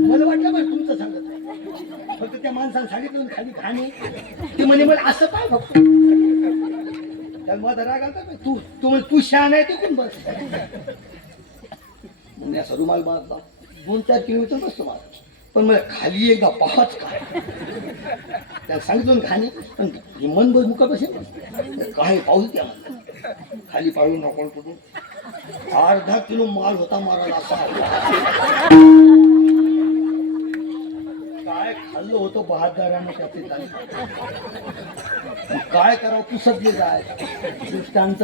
मला वाटलं बरं तुमचं सांगत नाही फक्त त्या माणसानं सांगितलं खाली घाण आहे ते म्हणे मला असं काय फक्त त्याला माझा राग आला तू शहाण आहे ते कोण बस म्हणजे असं रुमाल बांधला 2-4 किलोमीटर बसतो मला पण मला खाली एकदा पाहाच काय त्याला सांगितलं खाली पण मन बस मुका बसेल काय पाऊस त्या म्हणलं खाली पाळून नको कुठून 1/2 किलो माल होता मारायला असा काय खाल्लं होतं 72 त्याचे काय करावं पुसत जाय दृष्टांत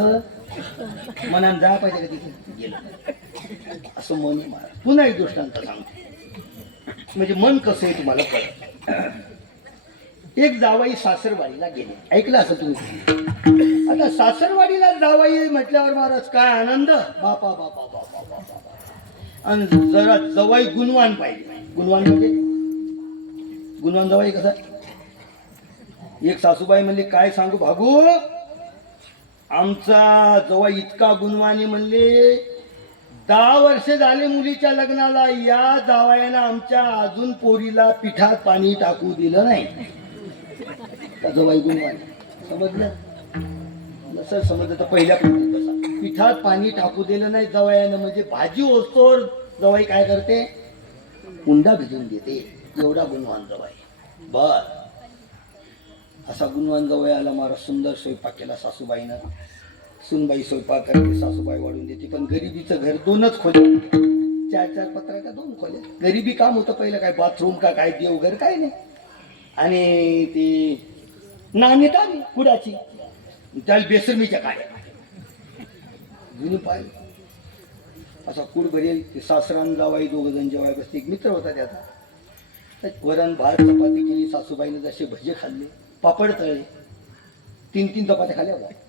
मनात जा पाहिजे का तिथे गेलं असं मन मारा पुन्हा एक दृष्टांत सांगतो म्हणजे मन कसं आहे तुम्हाला कळत एक जावाई सासरवाडीला गेले ऐकलं असं तुम्ही आता सासरवाडीला जावाई म्हटल्यावर महाराज काय आनंद बापा बापा बापा बापा आणि जरा जवाई गुणवान पाहिजे गुणवान म्हणजे गुणवान जवाई कसा एक सासूबाई म्हणली काय सांगू भागू आमचा जवाई इतका गुणवानी म्हणले 10 वर्ष झाले मुलीच्या लग्नाला या जावयानं आमच्या अजून पोरीला पिठात पाणी टाकू दिलं नाही जवाई गुणवान समजलं नसं समजलं तर पहिल्या पद्धतीत तसा पिठात पाणी टाकू दिलं नाही जवयानं म्हणजे भाजी ओस्तोर जवाई काय करते उंडा भिजून देते एवढा गुणवान जवाई बर असा गुणवान जवळ आला मारा सुंदर स्वयंपाक केला सासूबाईनं सुनबाई स्वयंपाक करते सासूबाई वाढून देते पण गरिबीचं घर 2च खोल्या 4 पत्राच्या 2 खोल्या गरिबी काम होतं पहिलं काय बाथरूम का काय देवघर काय नाही आणि ती नाणी टाली कुडाची त्याला बेसरमीच्या काय जुनी पाय असा कुड भरेल ते सासरान जावाई 2 जण जेवाय बसते एक मित्र होता त्याचा वरण भात चपाती केली सासूबाईने जसे भजे खाल्ले पापड तळले 3 चपात्या खाल्ल्या होत्या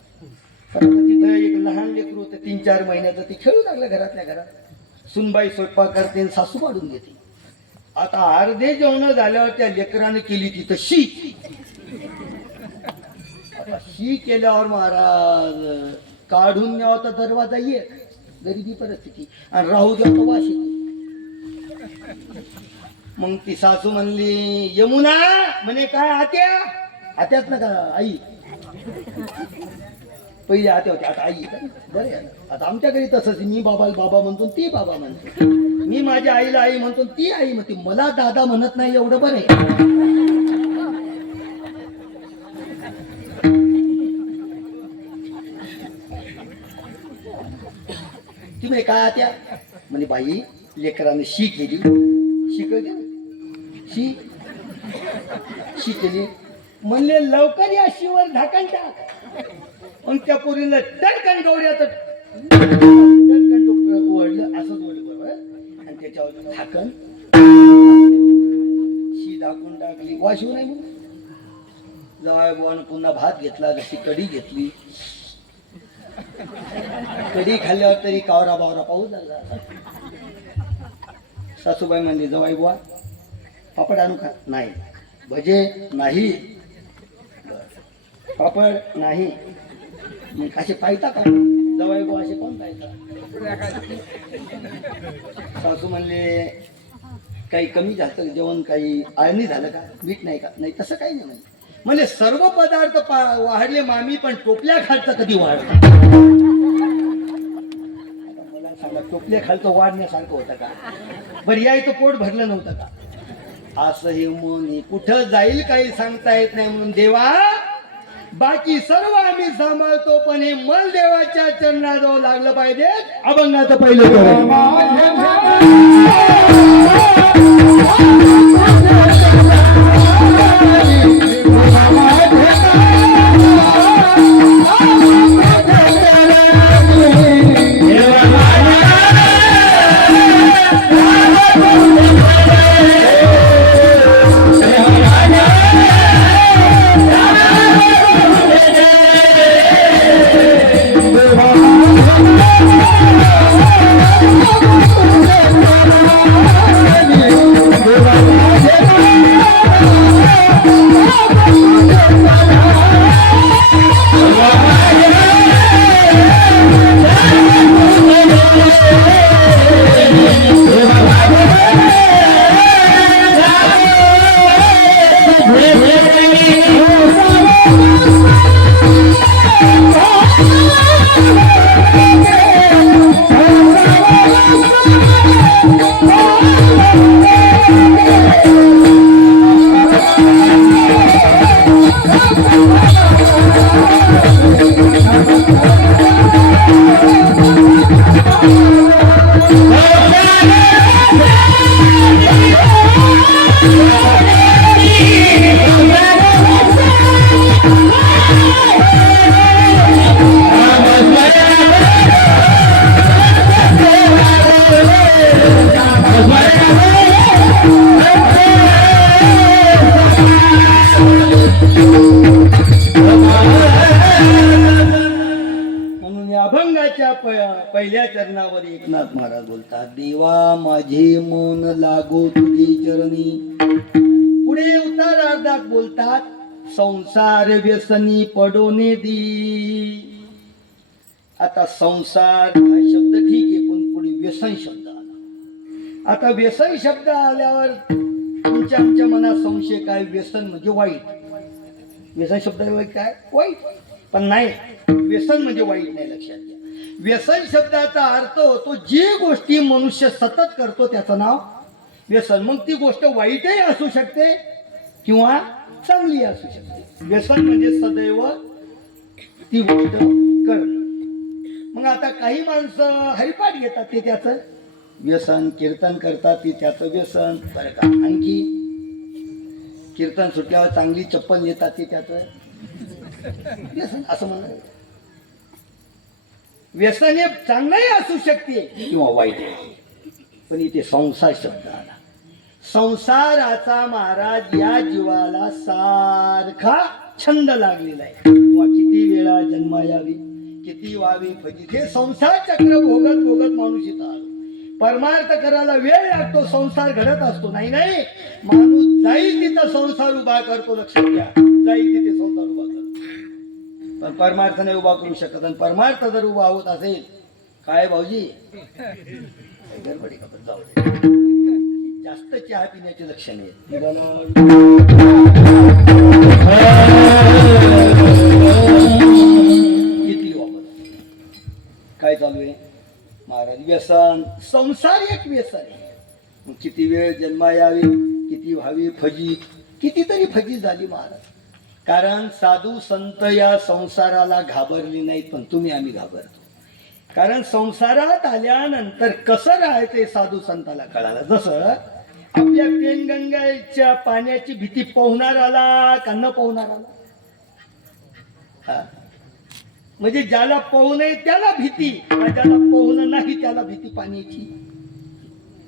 तिथं एक लहान लेकरू होतं 3-4 महिन्याचं ते खेळू लागलं घरातल्या घरात सुनबाई स्वयंपाक करते आणि सासू वाढून देते आता अर्धे जेवण झाल्यावर त्या लेकराने केली तिथं शी आता शी केल्यावर महाराज काढून न्यावा तर दरवाजा ये गरिबी परिस्थिती आणि राहू द्या तो वाशी मग ती सासू म्हणली यमुना म्हणे काय आत्याच ना का आई पहिले आत्या होती आता आई बरे आता आमच्या घरी तसंच मी बाबा म्हणतो ती बाबा म्हणतो मी माझ्या आईला आई म्हणतो ती आई म्हणते मला दादा म्हणत नाही एवढं बरं आहे ती म्हणे काय आत्या म्हणे बाई लेकराने शी केली शिकवते शी केली म्हणले लवकर या शिवर झाकण टाक मग त्या पोरीला टणकन गौऱ्याचं टणकन ओढलं असंच ओढलं बरोबर आणि त्याच्यावर झाकण शी दाखवून टाकली वाशिव नाही म्हणून जावया बुवानं पुन्हा भात घेतला जशी कढी घेतली कढी खाल्ल्यावर तरी कावरा बावरा पाऊस झाला सासूबाई म्हणली जावई बुवा पापड आणू का नाही भजे नाही पापड नाही मग असे पाहता का जवाई बुवा असे कोण पाहता सासू म्हणले काही कमी झालं जेवण काही आळणी झालं का मीठ नाही का नाही तसं काही नाही म्हणजे सर्व पदार्थ वाढले मामी पण टोपल्या खालचं कधी वाढलं मला सांगा टोपल्या खालचं वाढण्यासारखं होतं का बरं यायचं पोट भरलं नव्हतं का असं हे मन कुठं जाईल काही सांगता येत नाही म्हणून देवा बाकी सर्व आम्ही सांभाळतो पण हे मन देवाच्या चरणाजवळ लागलं पाहिजे अभंगाचं पहिलं पहिल्या चरणावर एकनाथ महाराज बोलतात देवा माझे मन लागो तुझे चरणी पुढे उत्तरार्धात बोलतात संसार व्यसनी पडोने दी आता संसार हा शब्द ठीक आहे पण पुढे व्यसन शब्द आला आता व्यसन शब्द आल्यावर तुमच्या आमच्या मनात संशय काय व्यसन म्हणजे वाईट व्यसन शब्दाला काय वाईट, पण नाही, व्यसन म्हणजे वाईट नाही, लक्षात घ्या. व्यसन शब्दाचा अर्थ होतो जी गोष्टी मनुष्य सतत करतो त्याचं नाव व्यसन. मग ती गोष्ट वाईटही असू शकते किंवा चांगली असू शकते. व्यसन म्हणजे सदैव ती गोष्ट करणं. मग आता काही माणसं हरिपाठ घेतात ते त्याचं व्यसन, कीर्तन करतात ते त्याचं व्यसन, बरं का. आणखी कीर्तन सुटल्यावर चांगली चप्पल घेतात ते त्याचं व्यसन असं म्हणा. व्यसन हे चांगलंही असू शकते किंवा वाईट, पण इथे संसार शब्द आला. संसाराचा महाराज या जीवाला सारखा छंद लागलेला आहे. किंवा किती वेळा जन्मा यावी, किती व्हावी फजित, हे संसार चक्र भोगत भोगत माणूस इथं आलो. परमार्थ करायला वेळ लागतो, संसार घडत असतो. नाही नाही, माणूस जाईल तिथं संसार उभा करतो, लक्षात घ्या, जाईल तिथे संसार उभा करतो, पण परमार्थ नाही उभा करू शकत. आणि परमार्थ जर उभा होत असेल, काय भाऊजी गडबडी का, जाऊ दे, जास्त चहा पिण्याचे लक्षण आहे. किती वापर काय चालू आहे महाराज, व्यसन. संसार एक व्यसन आहे. मग किती वेळ जन्मा यावी, किती व्हावी फजित, कितीतरी फजित झाली महाराज. कारण साधू संत या संसाराला घाबरले नाहीत, पण तुम्ही आम्ही घाबरतो. कारण संसारात आल्यानंतर कसं राहायचं साधू संताला कळालं. जसं आपल्या पेनगंगाच्या पाण्याची भीती पोहणाराला का न पोहणाराला, म्हणजे ज्याला पोहणे त्याला भीती, ज्याला पोहणं नाही त्याला भीती पाण्याची.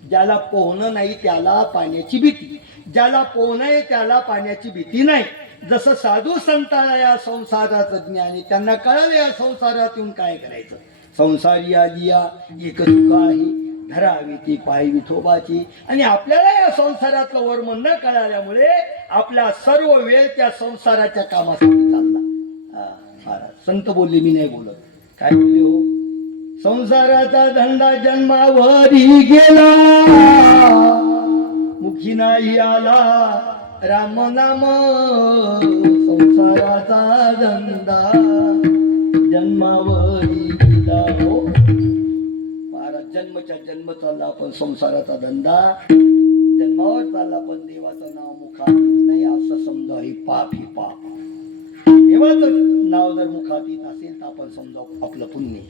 ज्याला पोहणं नाही त्याला पाण्याची भीती, ज्याला पोहणं आहे त्याला पाण्याची भीती नाही. जसं साधू संतांना या संसाराचं ज्ञान आहे, त्यांना कळलं या संसारात येऊन काय करायचं. संसारी आलिया एक सुख आहे, धरावी ती पाय विठोबाची. आणि आपल्याला या संसारातलं वर्म न कळाल्यामुळे आपला सर्व वेळ त्या संसाराच्या कामासाठी चालला. महाराज संत बोलले, मी नाही बोलत. काय बोलले हो, संसाराचा धंदा जन्मावरी गेला, मुखी नाही आला राम नाम. संसाराचा धंदा जन्मावरी गेला हो महाराज. जन्मच्या जन्म चालला पण संसाराचा धंदा जन्मावर चालला, पण देवाचं नाव मुखात नाही असं समजा हे पाप, हे पाप. देवाचं नाव जर मुखात येत असेल तर आपण समजा आपलं पुण्य.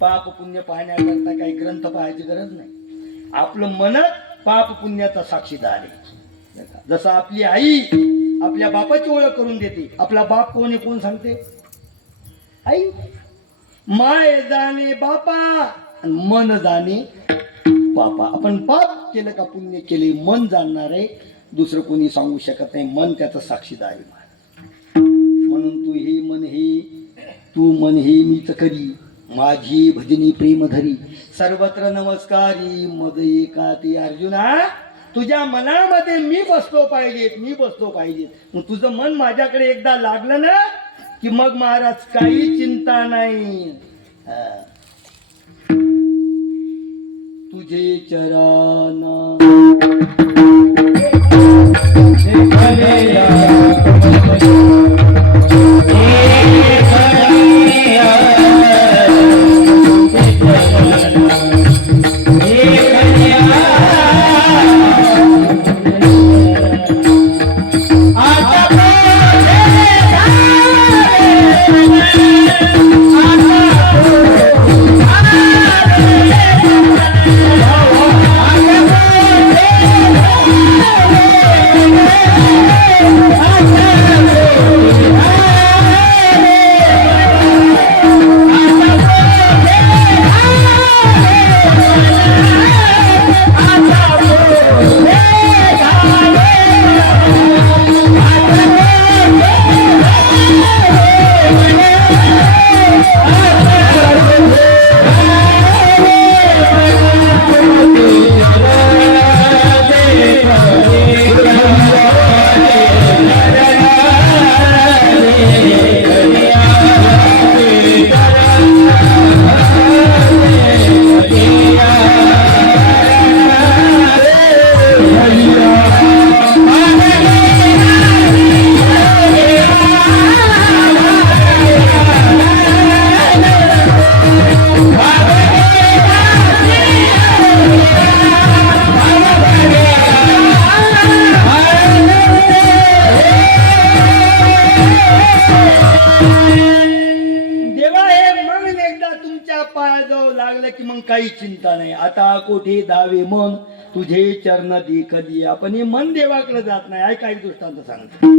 पाप पुण्य पाहण्याकरता काही ग्रंथ पाहायची गरज नाही. आपलं मनच पाप पुण्याचा साक्षीदार आहे. जसं आपली आई आपल्या बापाची ओळख करून देते, आपला बाप कोण आहे कोण सांगते, आई. माय जाणे बापा आणि मन जाणे बापा. आपण पाप केलं का पुण्य केले मन जाणणार आहे, दुसरं कोणी सांगू शकत नाही. मन त्याचं साक्षीदार आहे. म्हणून तू हे मन हे, तू मन हे मीच करी, माझी भजनी प्रेम धरी, सर्वत्र नमस्कारी मद एका ते. अर्जुना, तुझ्या मनामध्ये मी बसलो पाहिजेत, मी बसलो पाहिजेत. मग तुझं मन माझ्याकडे एकदा लागलं ना की मग महाराज काही चिंता नाही. तुझे चरण Ah! तुमच्या पायाजवळ लागलं की मग काही चिंता नाही. आता कोठे दावे मन तुझे चरण देखली. आपण हे मन देवाकडे जात नाही. काही दृष्टांत सांगतो.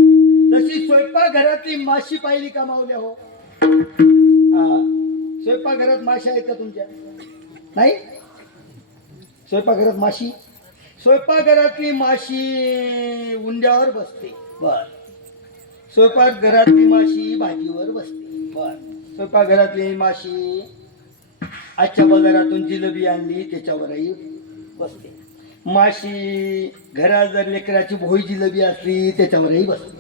तशी स्वयंपाकघरातली माशी पाहिली का मावल्या हो? हा, स्वयंपाकघरात माशी आहेत का तुमच्या? नाही. स्वयंपाकघरात माशी, स्वयंपाकघरातली माशी उंड्यावर बसते. बर. स्वयंपाकघरातली माशी भाजीवर बसते. बर. स्वयंपाकघरातली माशी आजच्या बाजारातून जिलेबी आणली त्याच्यावरही बसते. माशी घरात जर लेकराची भोई जिलेबी असली त्याच्यावरही बसते.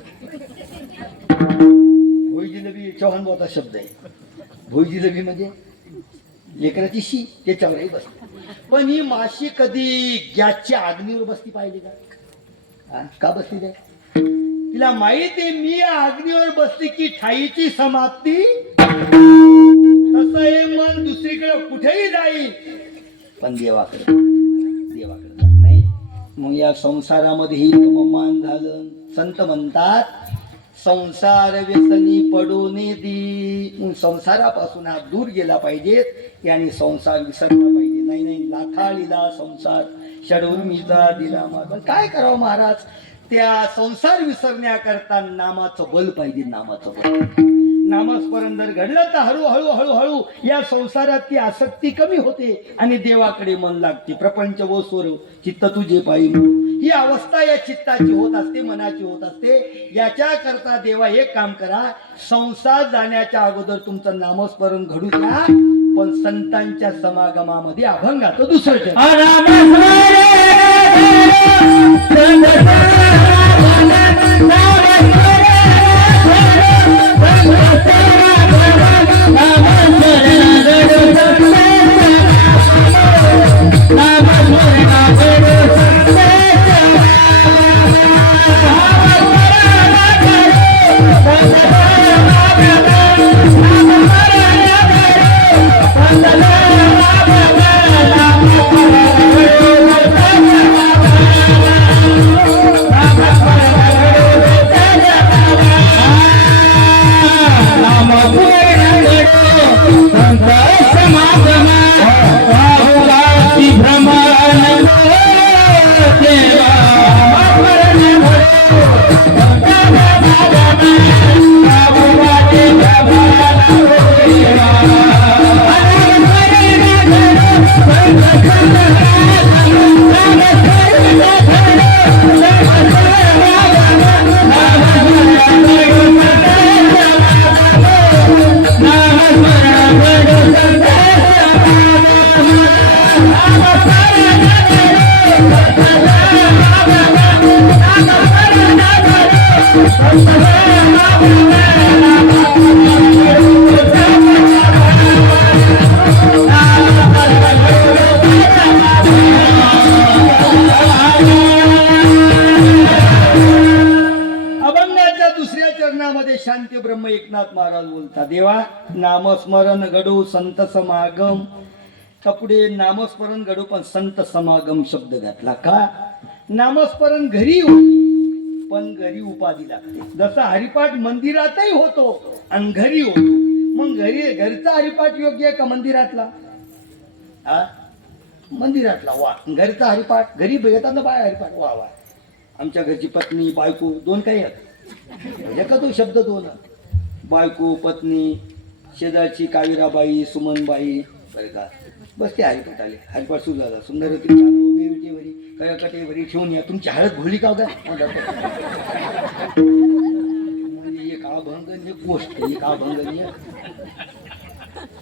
भोई जिलेबी चव्हाण बोलता शब्द आहे. भोई जिलेबी म्हणजे लेकराची शी, त्याच्यावरही बसते. पण ही माशी कधी गॅसच्या अग्नीवर बसती पाहिली का? हा, का बसली काय? तिला माहिती आहे मी या अग्नीवर बसली की ठाईची समाप्ती. तसं हे मन दुसरीकडे कुठेही जाईल पण देवाकडे जात नाही. मग या संसारामध्येही मान झालं. संत म्हणतात संसार व्यसनी पडू ने दी. मग संसारापासून हा दूर गेला पाहिजेत याने संसार विसरला पाहिजे. नाही नाही, लाथाळीला संसार षडूर्मीचा दिला माग. काय करावं महाराज? त्या संसार विसरण्याकरता नामाचं बल पाहिजे. नामाचं बल. नामस्मरण जर घडलं तर हळूहळू हळूहळू या संसारात ती आसक्ती कमी होते आणि देवाकडे मन लागते. प्रपंच व स्वर चित्त तुझे पाहिजे ही अवस्था या चित्ताची होत असते, मनाची होत असते. याच्या करता देवा एक काम करा, संसार जाण्याच्या अगोदर तुमचं नामस्मरण घडू द्या. पण संतांच्या समागमामध्ये अभंगाचं दुसरं ठेवा. शांती ब्रह्म एकनाथ महाराज बोलता देवा नामस्मरण घडू संत समागम. कपडे नामस्मरण घडू पण संत समागम शब्द घातला का? नामस्मरण घरी होते पण घरी उपाधी लागते. जसा हरिपाठ मंदिरातही होतो आणि घरी होतो. मग घरचा हरिपाठ योग्य आहे का मंदिरातला? हा, मंदिरातला. वा, घरचा हरिपाठ घरी येतात ना बाय हरिपाठ. वा वा, आमच्या घरची पत्नी बायको दोन काही एका तो शब्द दोन. बायको पत्नी शेजारची कावीराबाई सुमनबाई बरं का, बस ते हरिपाठ आले. हरिपाठ सुरू झाला. सुंदर बेवटीवरी कटेवरी ठेवून या तुमची हळद घोळली का? म्हणजे एक अभंगनीय गोष्ट, एक अभंगनीय.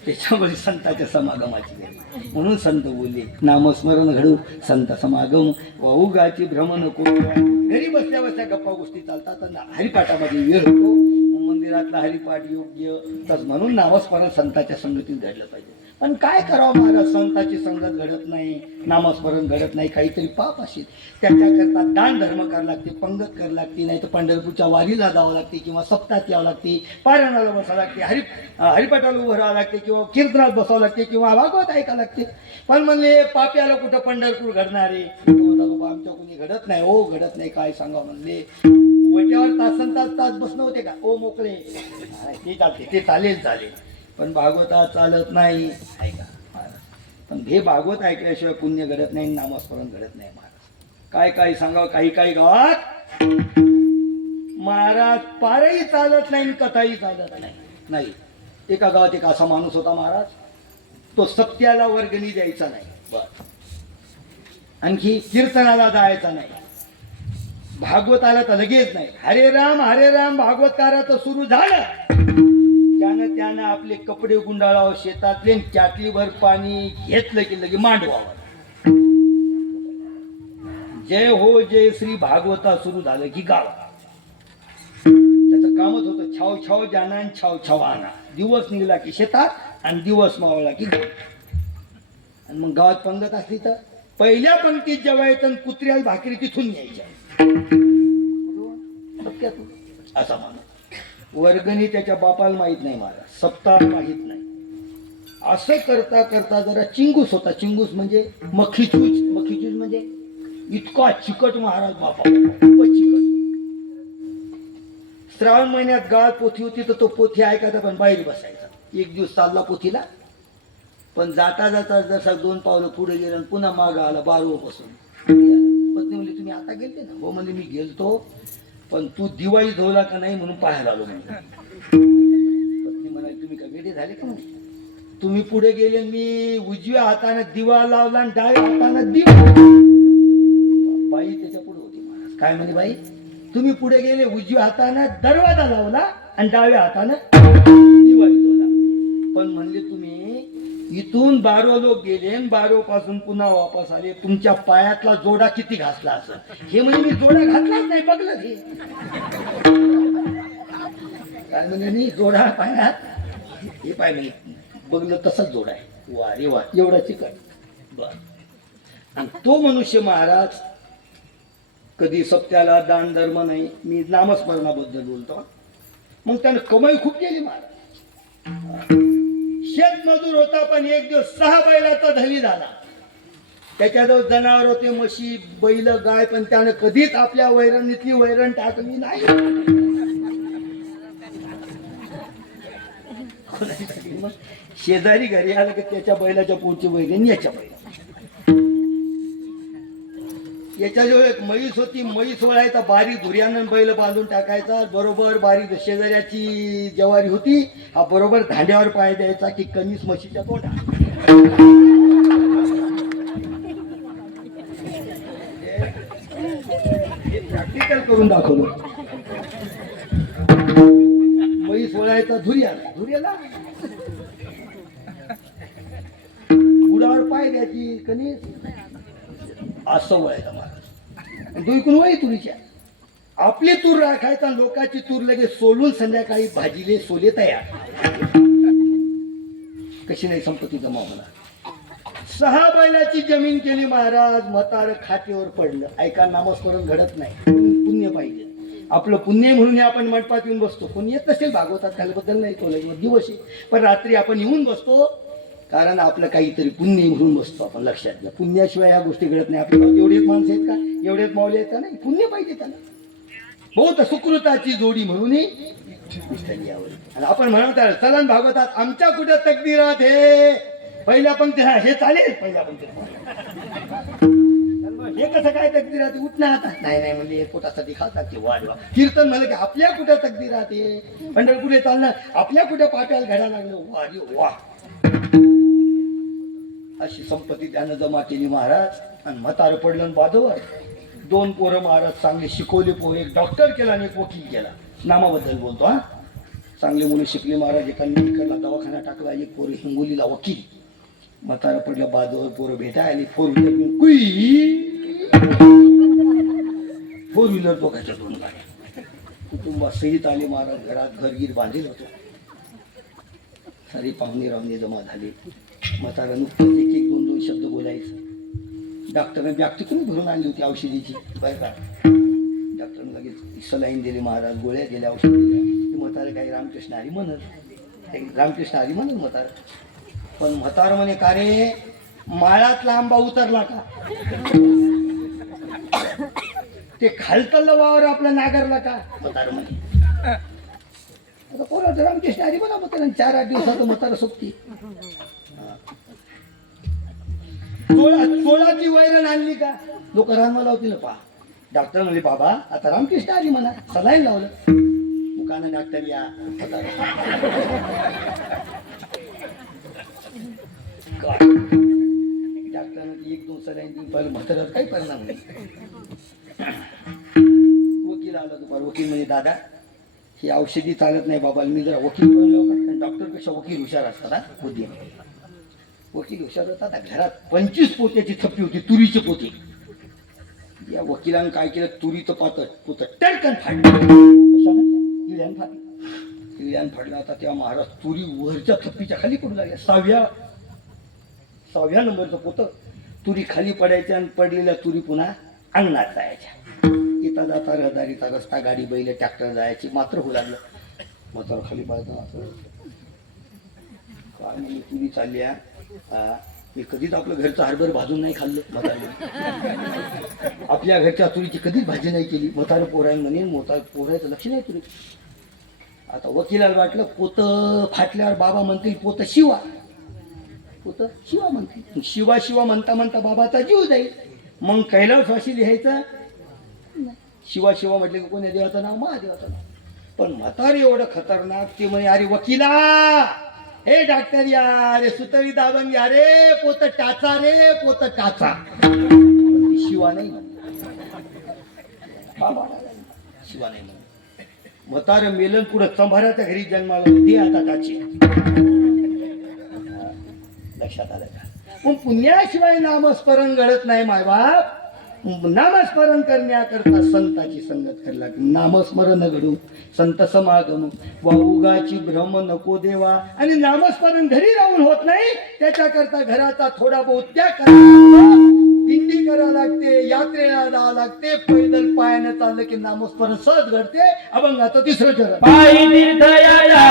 त्याच्यामुळे संतांच्या समागमाची म्हणून संत बोलले नामस्मरण घडू संत समागम. वाहुगाची भ्रम नको. घरी बसल्या बसल्या गप्पा गोष्टी चालतात. हरिपाठामध्ये वेळ होतो. मंदिरातला हरिपाठ योग्य तर म्हणून नामस्मरण संतांच्या संगतीत घडलं पाहिजे. पण काय करावं महाराज, संतांची संगत घडत नाही, नामस्मरण घडत नाही. काहीतरी पाप असेल त्याच्याकरता दान धर्म करावं लागते, पंगत करावं लागते. नाही तर पंढरपूरच्या वारीला जावं लागते किंवा सप्ताहात यावं लागते, पारायणाला बसावं लागते, हरिपाठाला उभं राहावं लागते किंवा कीर्तनात बसावं लागते किंवा भागवत ऐकावं लागते. पण म्हणले पाप्याला कुठं पंढरपूर घडणार आहे? आमच्या कोणी घडत नाही हो, घडत नाही. काय सांगावं म्हणले, वट्यावर तासन तास बसणं होते का? ओ मोकळे ते चालते, ते चालेल. पण भागवतात चालत नाही. ऐका महाराज, पण हे भागवत ऐकल्याशिवाय पुण्य घडत नाही, नामस्मरण घडत नाही महाराज. काय काय सांगावं, काही काही गावात महाराज पारही चालत नाही, कथाही चालत नाही. नाही, एका गावात एक असा माणूस होता महाराज, तो सत्याला वर्गणी द्यायचा नाही, बर, आणखी कीर्तनाला जायचा नाही, भागवताला तर लगेच नाही. हरे राम भागवतकाराचं सुरू झालं, त्यानं आपले कपडे गुंडाळावं शेतातले, चाटलीभर पाणी घेतलं की लगे मांडवावं. जय हो जय श्री भागवता सुरू झालं की गाव. त्याचं कामच होतं छाव छाव जाना आणि छाव छाव आणा. दिवस निघला की शेतात आणि दिवस मावळला की गाव. आणि मग गावात पंगत असली तर पहिल्या पंक्तीत जेवायचं आणि कुत्र्याला भाकरी तिथून यायच्या. असा माणूस. वर्गणी त्याच्या बापाला माहित नाही, मला सप्ताह माहित नाही. असं करता करता जरा चिंगूस होता. चिंगूस म्हणजे मखीचूज. मखीचूज म्हणजे इतका चिकट महाराज बापा, खूपच चिकट. श्रावण महिन्यात गावात पोथी होती तर तो पोथी ऐकायचा पण बाहेर बसायचा. एक दिवस चालला पोथीला, पण जाता जाता जसा 2 पावलं पुढे गेलं आणि पुन्हा मागं आला 12 पासून. पत्नी म्हणली तुम्ही आता गेलते ना? हो म्हणजे मी गेलतो, पण तू दिवाळी धुवला का नाही म्हणून पाहायला आलो म्हणजे. पत्नी म्हणाली तुम्ही का वेडे झाले का? म्हणजे तुम्ही पुढे गेले, मी उजव्या हाताने दिवा लावला आणि डाव्या हाताने दिवा. बाई त्याच्या पुढे होती महाराज. काय म्हणे बाई? तुम्ही पुढे गेले, उजव्या हाताने दरवाजा लावला आणि डाव्या हाताने दिवाळी धुवला. पण म्हणले तुम्ही इथून 12 लोक गेले आणि 12 पासून पुन्हा वापस आले, तुमच्या पायातला जोडा किती घासला असं? हे म्हणजे मी जोडा घातलाच नाही, बघलं हे. काय म्हणजे मी जोडा पायात हे पाय नाही बघलं, तसंच जोडा आहे. वा रे वा, एवढा चिकट. बर. आणि तो मनुष्य महाराज कधी सत्याला दान धर्म नाही. मी नामस्मरणाबद्दल बोलतो. मग त्यानं कमाई खूप केली महाराज. शेतमजूर होता, पण एक दिवस 6 बैलाचा धनी झाला. त्याच्याजवळ जनावर होते, म्हशी, बैल, गाय, पण त्यानं कधीच आपल्या वैरणीतली वैरण टाकली नाही. मग शेजारी घरी आलं की त्याच्या बैलाच्या पुढची वैरण याच्या बैल. याच्याजवळ एक म्हैस होती, म्हैस वळायचा, बारीक धुऱ्यानं बैल बांधून टाकायचा. बरोबर बारीक शेजाऱ्याची ज्वारी होती, हा बरोबर धांड्यावर पाय द्यायचा की कणीस म्हशीच्या तोंडात. प्रॅक्टिकल करून दाखवलं. म्हैस वळायचा धुऱ्याला बुडावर पाय द्यायची कणीस, असं वळायचं महाराज. दुईकून वळी तुरीच्या. आपली तूर राखायचा, लोकांची तूर लगेच सोलून संध्याकाळी भाजीले सोले तयार. कशी नाही संपत्ती जमा होणार. 6 बैलाची जमीन केली महाराज. म्हातारं खाटेवर पडलं. ऐका, नामस्मरण घडत नाही, पुण्य पाहिजे. आपलं पुण्य म्हणून आपण मंडपात येऊन बसतो. कोणी येत नसेल भागवतात त्याबद्दल नाही, तो लगेच दिवस आहे, पण रात्री आपण येऊन बसतो कारण आपलं काहीतरी पुण्य म्हणून बसतो आपण. लक्षात घ्या, पुण्याशिवाय ह्या गोष्टी घडत नाही. आपल्या एवढेच माणसं आहेत का? एवढेच माऊली आहेत का? नाही, पुण्य पाहिजे त्याला. बहुत सुकृताची जोडी म्हणून आणि आपण म्हणत चला भागवतात आमच्या कुठे तकदीरात हे पहिल्या पंक्ती. हे चालेल पहिल्या पंक्ती. हे कसं काय तकदीरात? उठणं आता नाही म्हणजे हे पोटासाठी खातात ते. वा वा. कीर्तन म्हणलं की आपल्या कुठे तकदीरात हे. पंढरपुढे चालणं आपल्या कुठे पाट्याला घडा लागलं. वा रे वा. अशी संपत्ती त्यानं जमा केली महाराज. आणि म्हातारं पडलं बाजूवर. 2 पोरं महाराज चांगले शिकवले. पोर, एक डॉक्टर केला आणि एक वकील केला. नामाबद्दल बोलतो हा. चांगले मुलं शिकले महाराज. एकाने इकडला दवाखाना टाकला, एक पोर हिंगोलीला वकील. म्हातारं पडलं बाजूवर. पोरं भेटाय आली. 4 व्हीलर दोघांच्या 2 गाड्या. कुटुंबासहित आले महाराज. घरात घरगीर बांधलेलं होतं. सारी पाहुणे रावणे जमा झाले. म्हातारा नुकतंच 1-2 शब्द बोलायचं. डॉक्टरने बॅग तिथून भरून आणली होती औषधीची, बरं का. डॉक्टरने लगेच सलाईन दिली महाराज, गोळ्या दिल्या, औषध दिल्या. म्हातारं काही रामकृष्ण हरी म्हणत म्हातारं. पण म्हातारं म्हणे का रे, माळातला आंबा उतरला का? ते खालतलं वावर आपला नागरला का? म्हातारं म्हणे. आता पोराचं रामकृष्ण हरी म्हणा मग त्याला 4-8 दिवसात म्हातारा सोबती 16ची वैरण आणली का लोक रानमा लावतील पहा. डॉक्टर म्हणले बाबा आता रामकृष्ण हरी म्हणा सलाईन लावलं मुकानं डॉक्टर या डॉक्टरनं 1-2 सलाईन देऊन पाहिलं म्हाताऱ्यावर काही परिणाम नाही. वकील आला दुपार वकील म्हणजे दादा ही औषधी चालत नाही बाबा मी जरा वकील बनलो का डॉक्टर पेक्षा वकील हुशार असतात होती वकील हुशार होता घरात 25 पोत्याची थप्पी होती तुरीची पोती. या वकिलानं काय केलं तुरीचं पोतं टडकन फाडलं किड्यानं फाडलं किड्यानं फाडला होता तेव्हा महाराज तुरी वरच्या थप्पीच्या खाली पडू लागल्या 6व्या नंबरचं पोतं तुरी खाली पडायच्या आणि पडलेल्या तुरी पुन्हा अंगणात जायच्या. येता जाता रहदारीचा रस्ता गाडी बैल ट्रॅक्टर जायची मात्र होऊ लागलं म्हातारा खाली पाहता काय नाही तुरी चालल्या मी कधीच आपलं घरचं हरभर भाजून नाही खाल्लं म्हातारे आपल्या घरच्या तुरीची कधीच भाजी नाही केली म्हातारं पोरायन म्हणे पोरायचं लक्ष नाही तुरी. आता वकिलाला वाटलं पोतं फाटल्यावर बाबा म्हणतील पोतं शिवा म्हणतील शिवा म्हणता म्हणता बाबाचा जीव जाईल. मग कैलासवासी लिहायचं शिवा म्हटले की कोणी देवाचं नाव महादेवाचं नाव. पण म्हातारे एवढं खतरनाक ते म्हणे अरे वकिला हे डॉक्टर या रे सुतळी दाबन या रे पोत टाचा रे पोत टाचा शिवा नाही म्हणे बाबा शिवा नाही म्हणे. म्हातारे मेलन पुढं चंभाराच्या घरी जन्माला दे आता टाची लक्षात आलं का. मग पुण्याशिवाय नामस्मरण घडत नाही मायबाप. नामस्मरण करण्याकरता संताची संगत करायला नामस्मरण घडू संत समागम वाउगाची भ्रम नको देवा. आणि नामस्मरण घरी राहून होत नाही त्याच्याकरता घराचा थोडा बहुत त्याग करावा दिंडी करावं लागते यात्रेला जावं लागते पैदल पायानं चाललं की नामस्मरण सहज घडते. अभंगाचं 3रं चरण पायी तीर्थयाला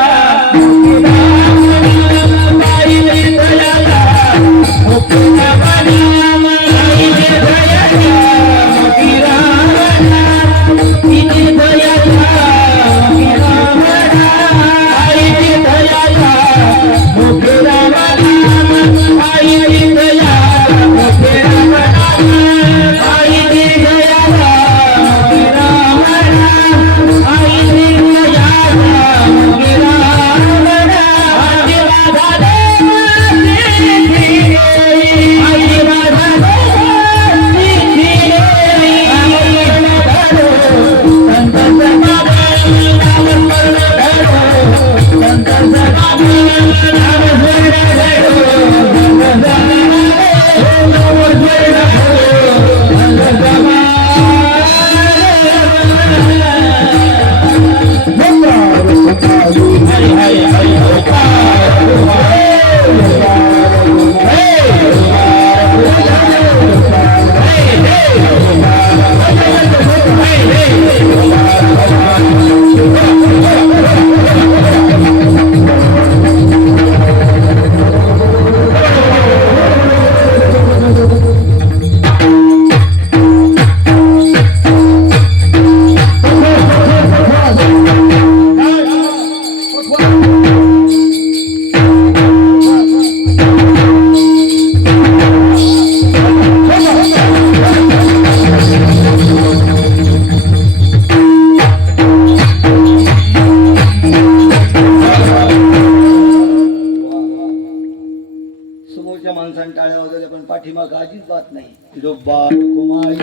पाठीमाग अजिबात नाही डोब्बा कुमाई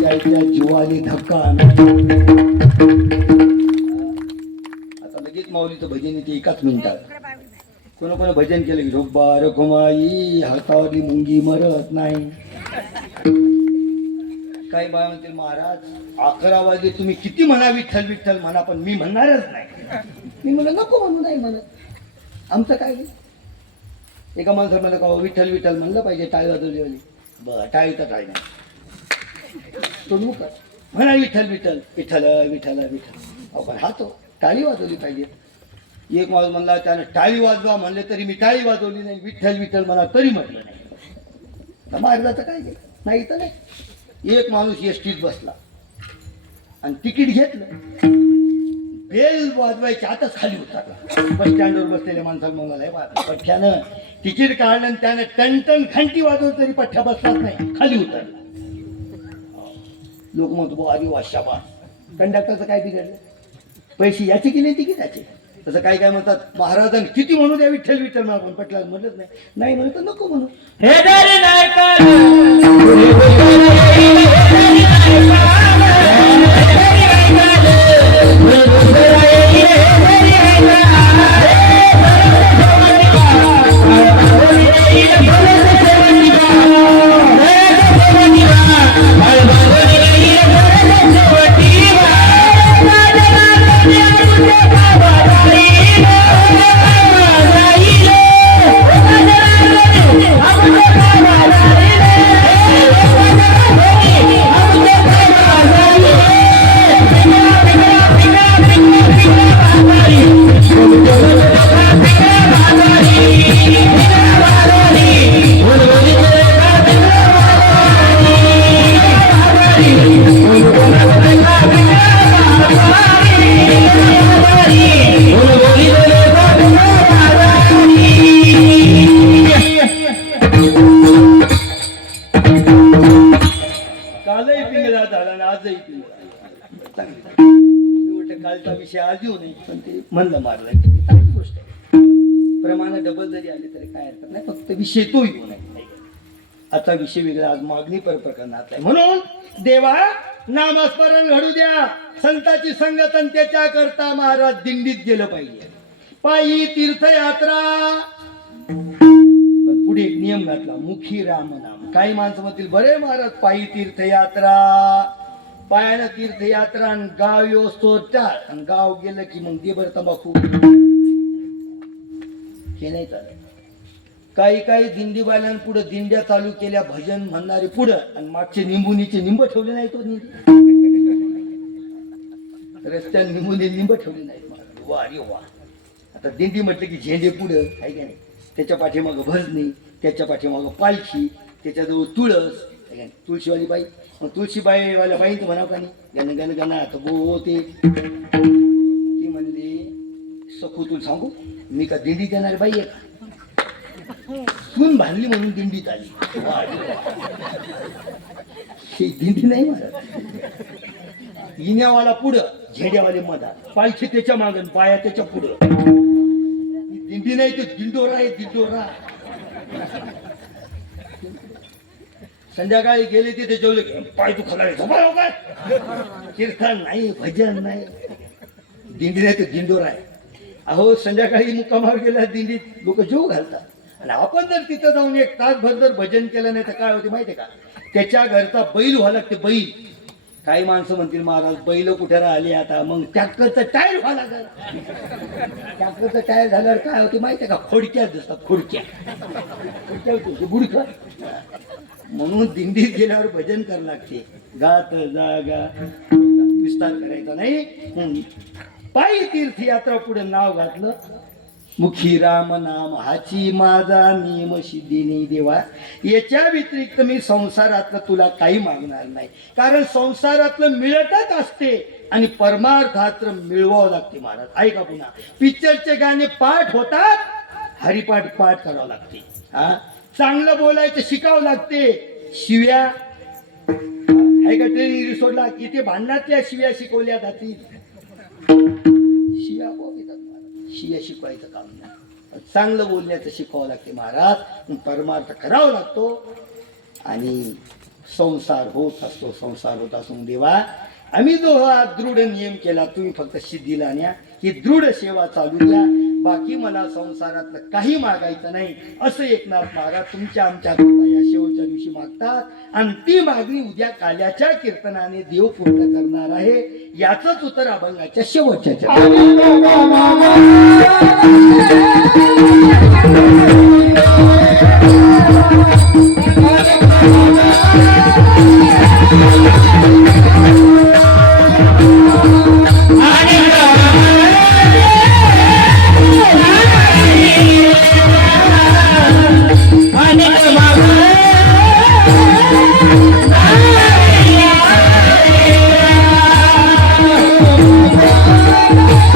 त्याच्या जीवाली धक्का. आता लगेच माऊलीचं भजन येते 1 मिनिटात. कोण भजन केलं की डोब्बा रघुमाई हातावरली मुंगी मरत नाही. काही बाय म्हणतील महाराज 11 वाजले तुम्ही किती म्हणा विठ्ठल विठ्ठल म्हणा पण मी म्हणणारच नाही. मी म्हणलं नको म्हणू नाही म्हणत आमचं काय नाही. एका माणसाला म्हणलं का विठ्ठल विठ्ठल म्हणलं पाहिजे टाळी वाजवली बरं टाळी तर टाळी नाही तो मुख म्हणा विठ्ठल विठ्ठल विठ्ठल विठ्ठल विठ्ठल आपण हा तो टाळी वाजवली पाहिजे. एक माणूस म्हणला त्यानं टाळी वाजवा म्हणले तरी मी टाळी वाजवली नाही विठ्ठल विठ्ठल म्हणा तरी म्हटलं नाही. महाराजाचं काय नाही तर नाही. एक माणूस एसटीत बसला आणि तिकीट घेतलं बेल वाजवायच्या आताच खाली उतरला. बस स्टँडवर बसलेल्या माणसाला मग मला पठ्ठ्यानं तिकीट काढलं आणि त्यानं टन घंटी वाजवली तरी पठ्ठ्या बसलाच नाही, खाली उतरला. लोक म्हणतो आधी वाशाबा कंडक्टरचं काय बिघडलं, पैसे याचे की नाही तिकीटाचे. तसं काही काय म्हणतात महाराजांनी किती म्हणू द्या विठ्ठल विठ्ठल मला पण पटलं म्हणत नाही म्हणत तर नको म्हणू. हे दरी नाही कालही पिंगला झाला आणि आजही पिंगला. मी म्हटलं कालचा विषय आज येऊ नये पण ते म्हणलं मारलं चांगली गोष्ट आहे. प्रमाण डबल जरी आले तरी काय हरकत नाही, फक्त विषय तो येऊ नये. आता विषय वेगळा, आज मागणी प्रकरणात आहे. म्हणून देवा नामस्मरण घडू द्या, संतांची संगत आणि त्याच्या करता महाराज दिंडीत गेलं पाहिजे. पायी तीर्थयात्रा, पण पुढे एक नियम घातला, मुखी राम नाम. काही माणसं म्हणतील बरे महाराज पायी तीर्थयात्रा, पायानं तीर्थयात्रा आणि गाव येतो टाळ आणि गाव गेलं की मग दे बरं तंबाखू, हे नाही चालत. काही दिंडीवाल्यां पुढे दिंड्या चालू केल्या, भजन म्हणणारे पुढं आणि मागचे निंबुनीचे निंब ठेवले नाही. तो रस्त्याने निंबुनी निंब ठेवले नाहीत. वा रे वा. आता दिंडी म्हटलं की झेंडे पुढं आहे का नाही, त्याच्या पाठीमागं भजनी, त्याच्या पाठीमागं पालखी, त्याच्याजवळ तुळस, तुळशीवाली बाई. मग तुळशीबाईवाल्या बाईंचं म्हणावं का नाही, गण गण आता गो ते ती म्हणली सखू तुला सांगू मी का दिंडी देणारी बाई आहे का, सून भांडली म्हणून दिंडीत आली. ही दिंडी नाही महाराज. इण्यावाला पुढं, झेड्यावाले मधात, पालखी त्याच्या मागं, पाया त्याच्या पुढं. दिंडी नाही ते दिंडोरा आहे, दिंडोरा. संध्याकाळी गेले तिथे जेवले पाय तू खला झोपाव काय, कीर्तन नाही, भजन नाही. दिंडी नाही ते दिंडोरा आहे. अहो संध्याकाळी मुक्कामावर गेल्या दिंडीत लोक जेव घालतात, आणि आपण जर तिथं जाऊन एक तासभर जर भजन केलं नाही तर काय होते माहितीये का, त्याच्या घरचा बैल व्हावं लागते, बैल. काही माणसं म्हणतील महाराज बैल कुठे राहिले आता, मग ट्रॅक्टरचं टायर व्हावं लागेल. ट्रॅक्टरचं टायर झाल्यावर काय होते माहितीये का, खोडक्या दिसतात, खोडक्या होते बुडखं. म्हणून दिंडीत गेल्यावर भजन करावं लागते, गात जागा विस्तार करायचा नाही. पायी तीर्थयात्रा पुढे नाव घातलं, मुखी राम नाम हाची माझा नियम सिद्धिनी देवा. याच्या व्यतिरिक्त मी संसारातलं तुला काही मागणार नाही, कारण संसारातलं मिळतच असते आणि परमार्थात्र मिळवावं लागते महाराज. ऐका पुन्हा, पिक्चरचे गाणे पाठ होतात, हरिपाठ पाठ करावं लागते. हा, चांगलं बोलायचं शिकावं लागते. शिव्या ऐका ट्रेनिंग रिसोर्टला इथे भांडणातल्या शिव्या शिकवल्या जातील. शिव्या शिया शिकवायचं काम नाही, चांगलं बोलण्याचं शिकवावं लागते महाराज. परमार्थ करावा लागतो आणि संसार होत असतो. संसार होत असून देवा आम्ही जो हा दृढ नियम केला, तुम्ही फक्त सिद्धीला न्या, ही दृढ सेवा चालू द्या, बाकी मला संसारातलं काही मागायचं नाही. असं एकनाथ महाराज तुमच्या आमच्या या शेवटच्या दिवशी मागतात, आणि ती मागणी उद्या काल्याच्या कीर्तनाने देव पूर्ण करणार आहे. याचंच उत्तर अभंगाच्या शेवटच्या Thank you.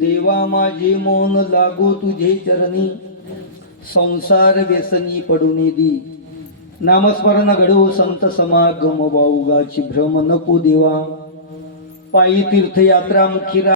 देवा माझे मोन लागो तुझे चरणी, संसार व्यसनी पडून दी. नामस्मरण घडो संत समागम वाऊगाची भ्रम नको देवा. पायी तीर्थयात्रा मुखी